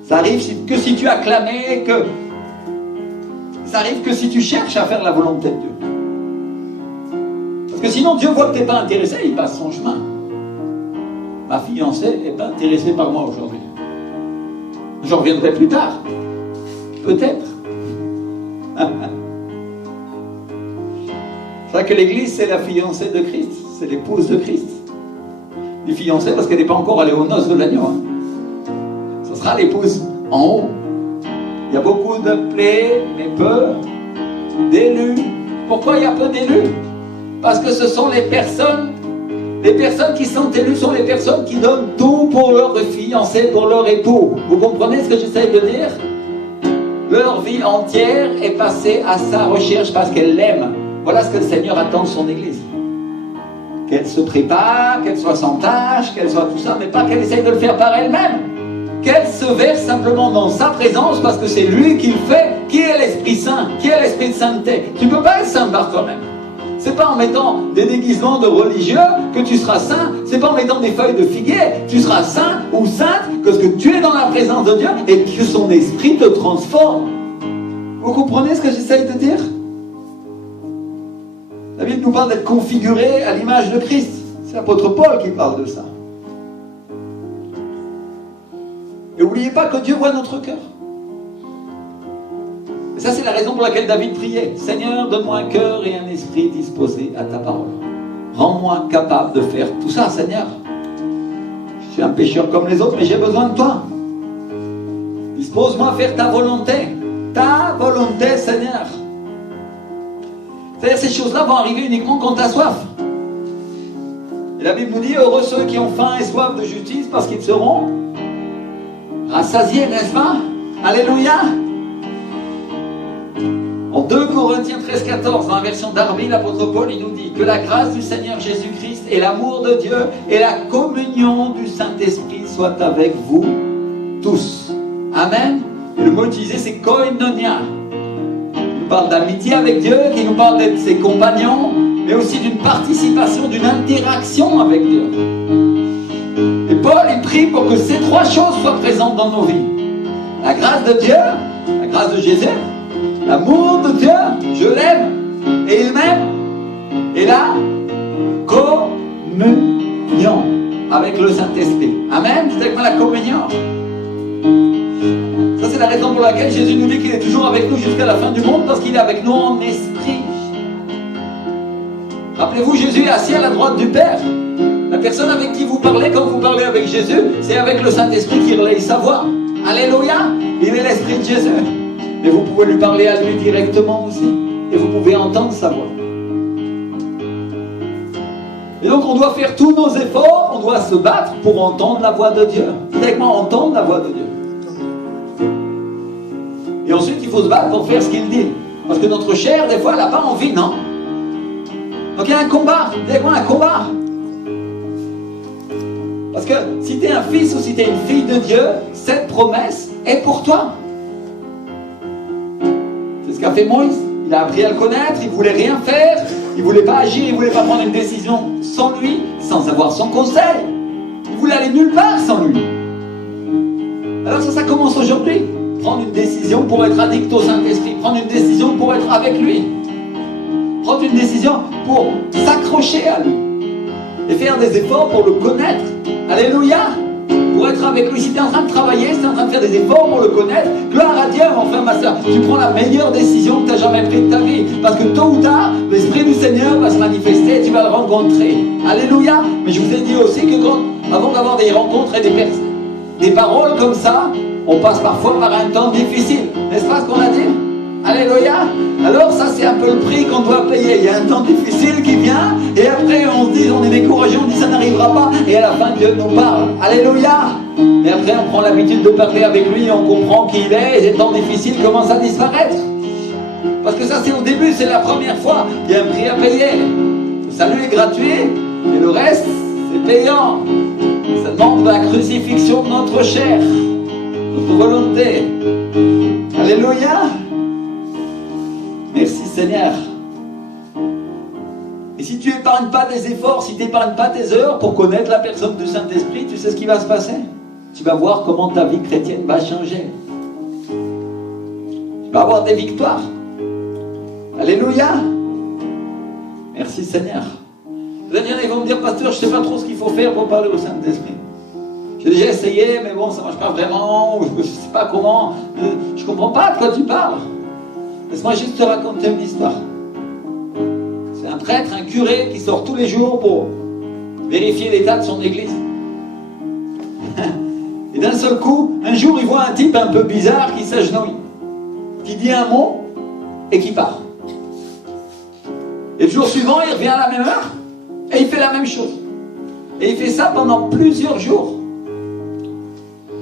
Ça arrive que si tu as clamé, ça arrive que si tu cherches à faire la volonté de Dieu. Parce que sinon Dieu voit que tu n'es pas intéressé, il passe son chemin. Ma fiancée n'est pas intéressée par moi aujourd'hui. J'en reviendrai plus tard. Peut-être. C'est vrai que l'Église, c'est la fiancée de Christ. C'est l'épouse de Christ. Les fiancées, parce qu'elle n'est pas encore allée aux noces de l'agneau. Hein. Ce sera l'épouse en haut. Il y a beaucoup d'appelés, mais peu d'élus. Pourquoi il y a peu d'élus? Parce que ce sont les personnes qui sont élues sont les personnes qui donnent tout pour leur fiancé, pour leur époux. Vous comprenez ce que j'essaie de dire? Leur vie entière est passée à sa recherche parce qu'elle l'aime. Voilà ce que le Seigneur attend de son Église. qu'elle se prépare, qu'elle soit sans tâche, qu'elle soit tout ça, mais pas qu'elle essaye de le faire par elle-même. Qu'elle se verse simplement dans sa présence parce que c'est lui qui le fait. Qui est l'Esprit Saint? Qui est l'Esprit de sainteté? Tu ne peux pas être saint par toi-même. C'est pas en mettant des déguisements de religieux que tu seras saint. C'est pas en mettant des feuilles de figuier. Tu seras saint ou sainte parce que tu es dans la présence de Dieu et que son Esprit te transforme. Vous comprenez ce que j'essaye de dire? La Bible nous parle d'être configuré à l'image de Christ. C'est l'apôtre Paul qui parle de ça. Et n'oubliez pas que Dieu voit notre cœur. Et ça, c'est la raison pour laquelle David priait. Seigneur, donne-moi un cœur et un esprit disposés à ta parole. Rends-moi capable de faire tout ça, Seigneur. Je suis un pécheur comme les autres, mais j'ai besoin de toi. Dispose-moi à faire ta volonté. Ta volonté, Seigneur. C'est-à-dire, ces choses-là vont arriver uniquement quand tu as soif. Et la Bible nous dit, heureux ceux qui ont faim et soif de justice, parce qu'ils seront rassasiés, n'est-ce pas? Alléluia. En 2 Corinthiens 13-14, dans la version Darby, l'apôtre Paul, il nous dit que la grâce du Seigneur Jésus-Christ et l'amour de Dieu et la communion du Saint-Esprit soient avec vous tous. Amen. Et le mot utilisé, c'est koinonia. Il nous parle d'amitié avec Dieu, qui nous parle d'être ses compagnons, mais aussi d'une participation, d'une interaction avec Dieu. Et Paul, il prie pour que ces 3 choses soient présentes dans nos vies. La grâce de Dieu, la grâce de Jésus, l'amour de Dieu, je l'aime, et il m'aime, et la communion avec le Saint-Esprit. Amen. C'est avec moi la communion. Ça, c'est la raison pour laquelle Jésus nous dit qu'il est toujours avec nous jusqu'à la fin du monde, parce qu'il est avec nous en esprit. Rappelez-vous, Jésus est assis à la droite du Père. La personne avec qui vous parlez, quand vous parlez avec Jésus, c'est avec le Saint-Esprit qui relaye sa voix. Alléluia. Il est l'Esprit de Jésus. Mais vous pouvez lui parler à lui directement aussi. Et vous pouvez entendre sa voix. Et donc on doit faire tous nos efforts, on doit se battre pour entendre la voix de Dieu. Dites avec moi, entendre la voix de Dieu. Et ensuite il faut se battre pour faire ce qu'il dit. Parce que notre chair, des fois, elle n'a pas envie, non? Donc il y a un combat. Dites avec moi, un combat. Parce que si tu es un fils ou si tu es une fille de Dieu, cette promesse est pour toi. C'est ce qu'a fait Moïse. Il a appris à le connaître, il ne voulait rien faire, il ne voulait pas agir, il ne voulait pas prendre une décision sans lui, sans avoir son conseil. Il voulait aller nulle part sans lui. Alors ça commence aujourd'hui. Prendre une décision pour être addict au Saint-Esprit, prendre une décision pour être avec lui, prendre une décision pour s'accrocher à lui et faire des efforts pour le connaître. Alléluia. Pour être avec lui. Si tu es en train de travailler, si tu es en train de faire des efforts pour le connaître, gloire à Dieu, mon frère, ma soeur. Tu prends la meilleure décision que tu as jamais prise de ta vie. Parce que tôt ou tard, l'Esprit du Seigneur va se manifester et tu vas le rencontrer. Alléluia. Mais je vous ai dit aussi que avant d'avoir des rencontres et des paroles comme ça, on passe parfois par un temps difficile. N'est-ce pas ce qu'on a dit? Alléluia. Alors ça, c'est un peu le prix qu'on doit payer. Il y a un temps difficile qui vient et après on se dit, on est découragé, on dit ça n'arrivera pas et à la fin Dieu nous parle. Alléluia. Et après on prend l'habitude de parler avec lui et on comprend qui il est et les temps difficiles commencent à disparaître. Parce que ça, c'est au début, c'est la première fois. Il y a un prix à payer. Le salut est gratuit et le reste, c'est payant. Ça demande la crucifixion de notre chair, notre volonté. Alléluia. Merci Seigneur. Et si tu n'épargnes pas tes efforts, si tu n'épargnes pas tes heures pour connaître la personne du Saint-Esprit, tu sais ce qui va se passer? Tu vas voir comment ta vie chrétienne va changer. Tu vas avoir des victoires. Alléluia. Merci Seigneur. Ils vont me dire, pasteur, je ne sais pas trop ce qu'il faut faire pour parler au Saint-Esprit. J'ai déjà essayé, mais bon, ça ne marche pas vraiment, je ne sais pas comment. Je ne comprends pas de quoi tu parles. Laisse-moi juste te raconter une histoire. C'est un prêtre, un curé qui sort tous les jours pour vérifier l'état de son église. Et d'un seul coup, un jour, il voit un type un peu bizarre qui s'agenouille, qui dit un mot et qui part. Et le jour suivant, il revient à la même heure et il fait la même chose. Et il fait ça pendant plusieurs jours.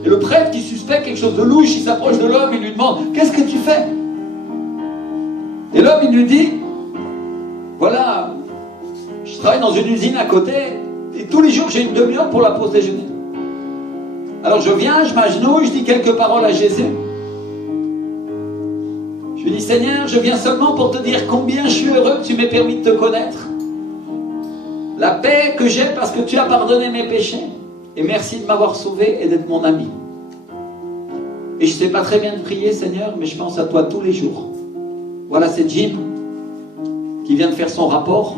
Et le prêtre qui suspecte quelque chose de louche, il s'approche de l'homme, il lui demande « Qu'est-ce que tu fais ?» Et l'homme, il lui dit « Voilà, je travaille travaille dans une usine à côté, et tous les jours j'ai une demi-heure pour la pause déjeuner. Alors je viens, je m'agenouille, je dis quelques paroles à Jésus. Je lui dis, Seigneur, je viens seulement pour te dire combien je suis heureux que tu m'aies permis de te connaître. La paix que j'ai parce que tu as pardonné mes péchés. Et merci de m'avoir sauvé et d'être mon ami. Et je ne sais pas très bien de prier, Seigneur, mais je pense à toi tous les jours. Voilà, c'est Jim qui vient de faire son rapport.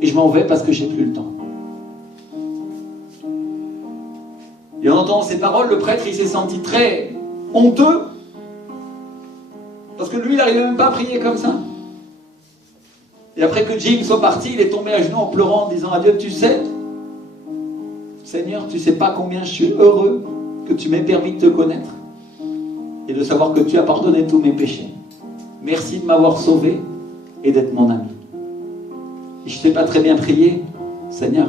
Et je m'en vais parce que j'ai plus le temps. Et en entendant ces paroles, le prêtre, il s'est senti très honteux. Parce que lui, il n'arrivait même pas à prier comme ça. Et après que Jim soit parti, il est tombé à genoux en pleurant, en disant à Dieu, tu sais, Seigneur, tu ne sais pas combien je suis heureux que tu m'aies permis de te connaître et de savoir que tu as pardonné tous mes péchés. Merci de m'avoir sauvé et d'être mon ami. Et je ne sais pas très bien prier, Seigneur,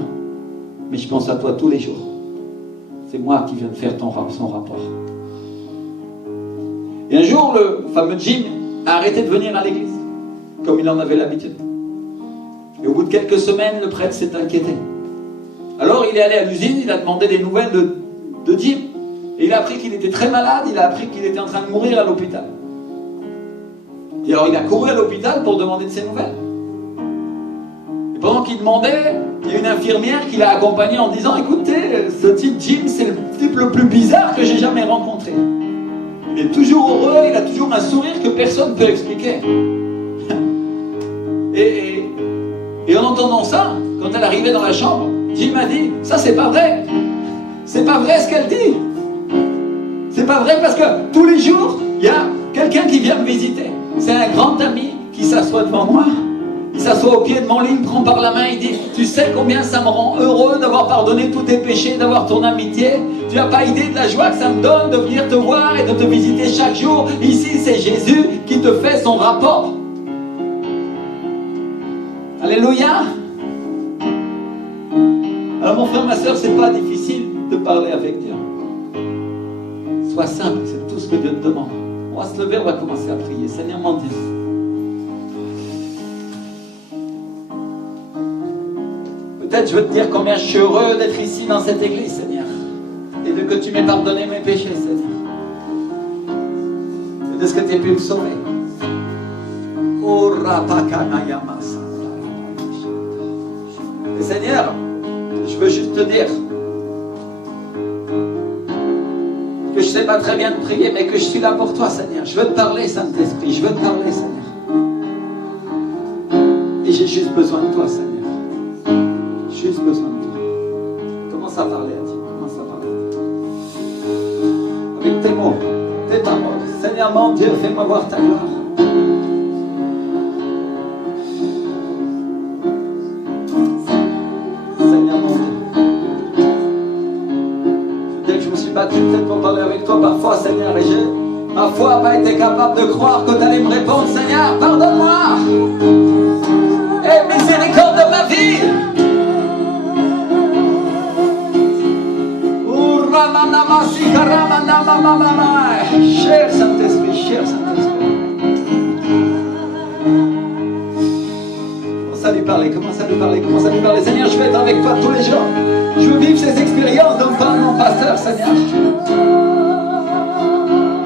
mais je pense à toi tous les jours. C'est moi qui viens de faire son rapport. Et un jour, le fameux Jim a arrêté de venir à l'église, comme il en avait l'habitude. Et au bout de quelques semaines, le prêtre s'est inquiété. Alors il est allé à l'usine, il a demandé des nouvelles de Jim. Et il a appris qu'il était très malade, il a appris qu'il était en train de mourir à l'hôpital. Et alors il a couru à l'hôpital pour demander de ses nouvelles. Et pendant qu'il demandait, il y a une infirmière qui l'a accompagné en disant, écoutez, ce type Jim, c'est le type le plus bizarre que j'ai jamais rencontré. Il est toujours heureux, il a toujours un sourire que personne ne peut expliquer. Et en entendant ça, quand elle arrivait dans la chambre, Jim m'a dit, ça c'est pas vrai. C'est pas vrai ce qu'elle dit. C'est pas vrai parce que tous les jours, il y a quelqu'un qui vient me visiter. C'est un grand ami qui s'assoit devant moi. Il s'assoit au pied de mon lit, il me prend par la main, il dit, tu sais combien ça me rend heureux d'avoir pardonné tous tes péchés, d'avoir ton amitié. Tu n'as pas idée de la joie que ça me donne de venir te voir et de te visiter chaque jour. Ici, c'est Jésus qui te fait son rapport. Alléluia. Alors mon frère, ma soeur, c'est pas difficile de parler avec Dieu. Sois simple, c'est tout ce que Dieu te demande. On va se lever, on va commencer à prier. Seigneur mon Dieu. Peut-être je veux te dire combien je suis heureux d'être ici dans cette église, Seigneur. Et de que tu m'aies pardonné mes péchés, Seigneur. Et de ce que tu aies pu me sauver. Oh, Rapakanayamasa. Et Seigneur, je veux juste te dire que je ne sais pas très bien te prier, mais que je suis là pour toi, Seigneur. Je veux te parler, Saint-Esprit. Je veux te parler, Seigneur. Et j'ai juste besoin de toi, Seigneur. Juste besoin de toi. Commence à parler à Dieu. Commence à parler à Dieu. Avec tes mots, tes paroles. Seigneur mon Dieu, fais-moi voir ta gloire. Seigneur mon Dieu. Je dis que je me suis battu peut-être pour parler avec toi parfois, Seigneur, et ma foi n'a pas été capable de croire que tu allais me répondre, Seigneur, pardonne-moi. Et miséricorde de ma vie. Cher Saint-Esprit, cher Saint-Esprit. Commence à lui parler, commence à lui parler, commence à lui parler. Seigneur, je veux être avec toi tous les jours. Je veux vivre ces expériences dont parle mon pasteur, Seigneur.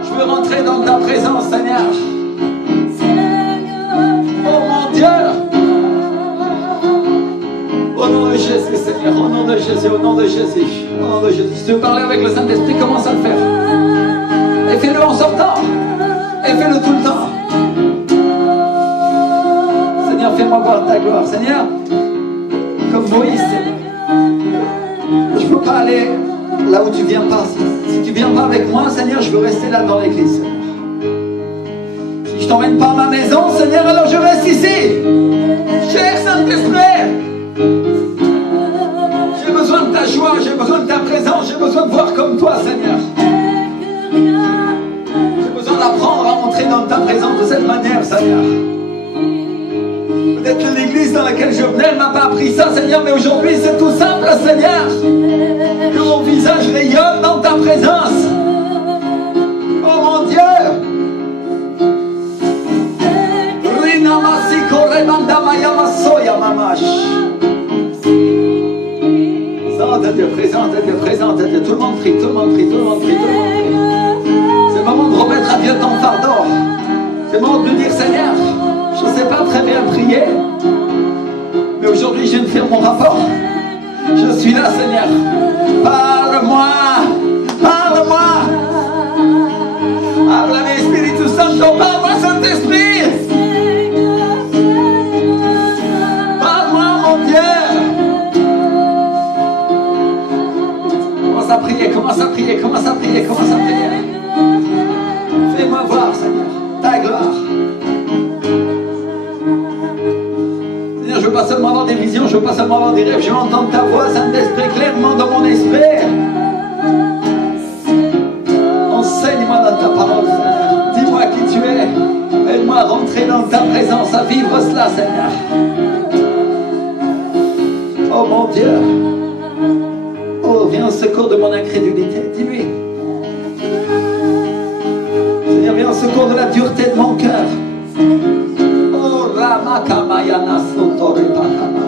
Je veux rentrer dans ta présence, Seigneur. Oh mon Dieu. Au nom de Jésus, Seigneur, au nom de Jésus, au nom de Jésus, au nom de Jésus. Si tu veux parler avec le Saint-Esprit, commence à le faire. Et fais-le en sortant. Et fais-le tout le temps. Seigneur, fais-moi voir ta gloire. Seigneur, comme Moïse, Seigneur. Je ne peux pas aller là où tu ne viens pas. Si tu ne viens pas avec moi, Seigneur, je veux rester là dans l'église, Seigneur. Si je ne t'emmène pas à ma maison, Seigneur, alors je reste ici. Cher Saint-Esprit, j'ai besoin de ta joie, j'ai besoin de ta présence, j'ai besoin de voir comme toi, Seigneur. J'ai besoin d'apprendre à entrer dans ta présence de cette manière, Seigneur. Peut-être que l'église dans laquelle je venais ne m'a pas appris ça, Seigneur, mais aujourd'hui c'est tout simple, Seigneur. Que mon visage rayonne dans ta présence. Oh mon Dieu. Rina masiko rebanda mayama soya mamash. présente à Dieu, présente à Dieu, présente à Dieu. Tout le monde prie, tout le monde prie, tout le monde prie, tout le monde prie. C'est le moment de remettre à Dieu ton fardeau. C'est le moment de lui dire, Seigneur, je ne sais pas très bien prier, mais aujourd'hui je viens de faire mon rapport. Je suis là, Seigneur. Parle-moi, parle-moi. Háblame, Espíritu Santo, parle-moi, Saint-Esprit. Parle-moi, mon Dieu. Commence à prier, commence à prier, commence à prier, commence à prier. Fais-moi voir, Seigneur, ta gloire. Seigneur, je veux pas seulement avoir des visions, je veux pas seulement avoir des rêves, je veux entendre ta voix, Saint-Esprit, clairement dans mon esprit. Enseigne-moi dans ta parole, Seigneur. Dis-moi qui tu es. Aide-moi à rentrer dans ta présence, à vivre cela, Seigneur. Oh mon Dieu. Oh, viens au secours de mon incrédulité. Dis-lui. Seigneur, viens au secours de la dureté de mon cœur. Oh, Ramakamayana Sotoripakama.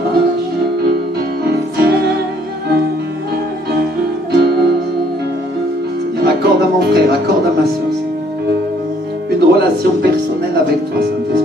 Accorde à mon frère, accorde à ma soeur, une relation personnelle avec toi, Saint-Esprit.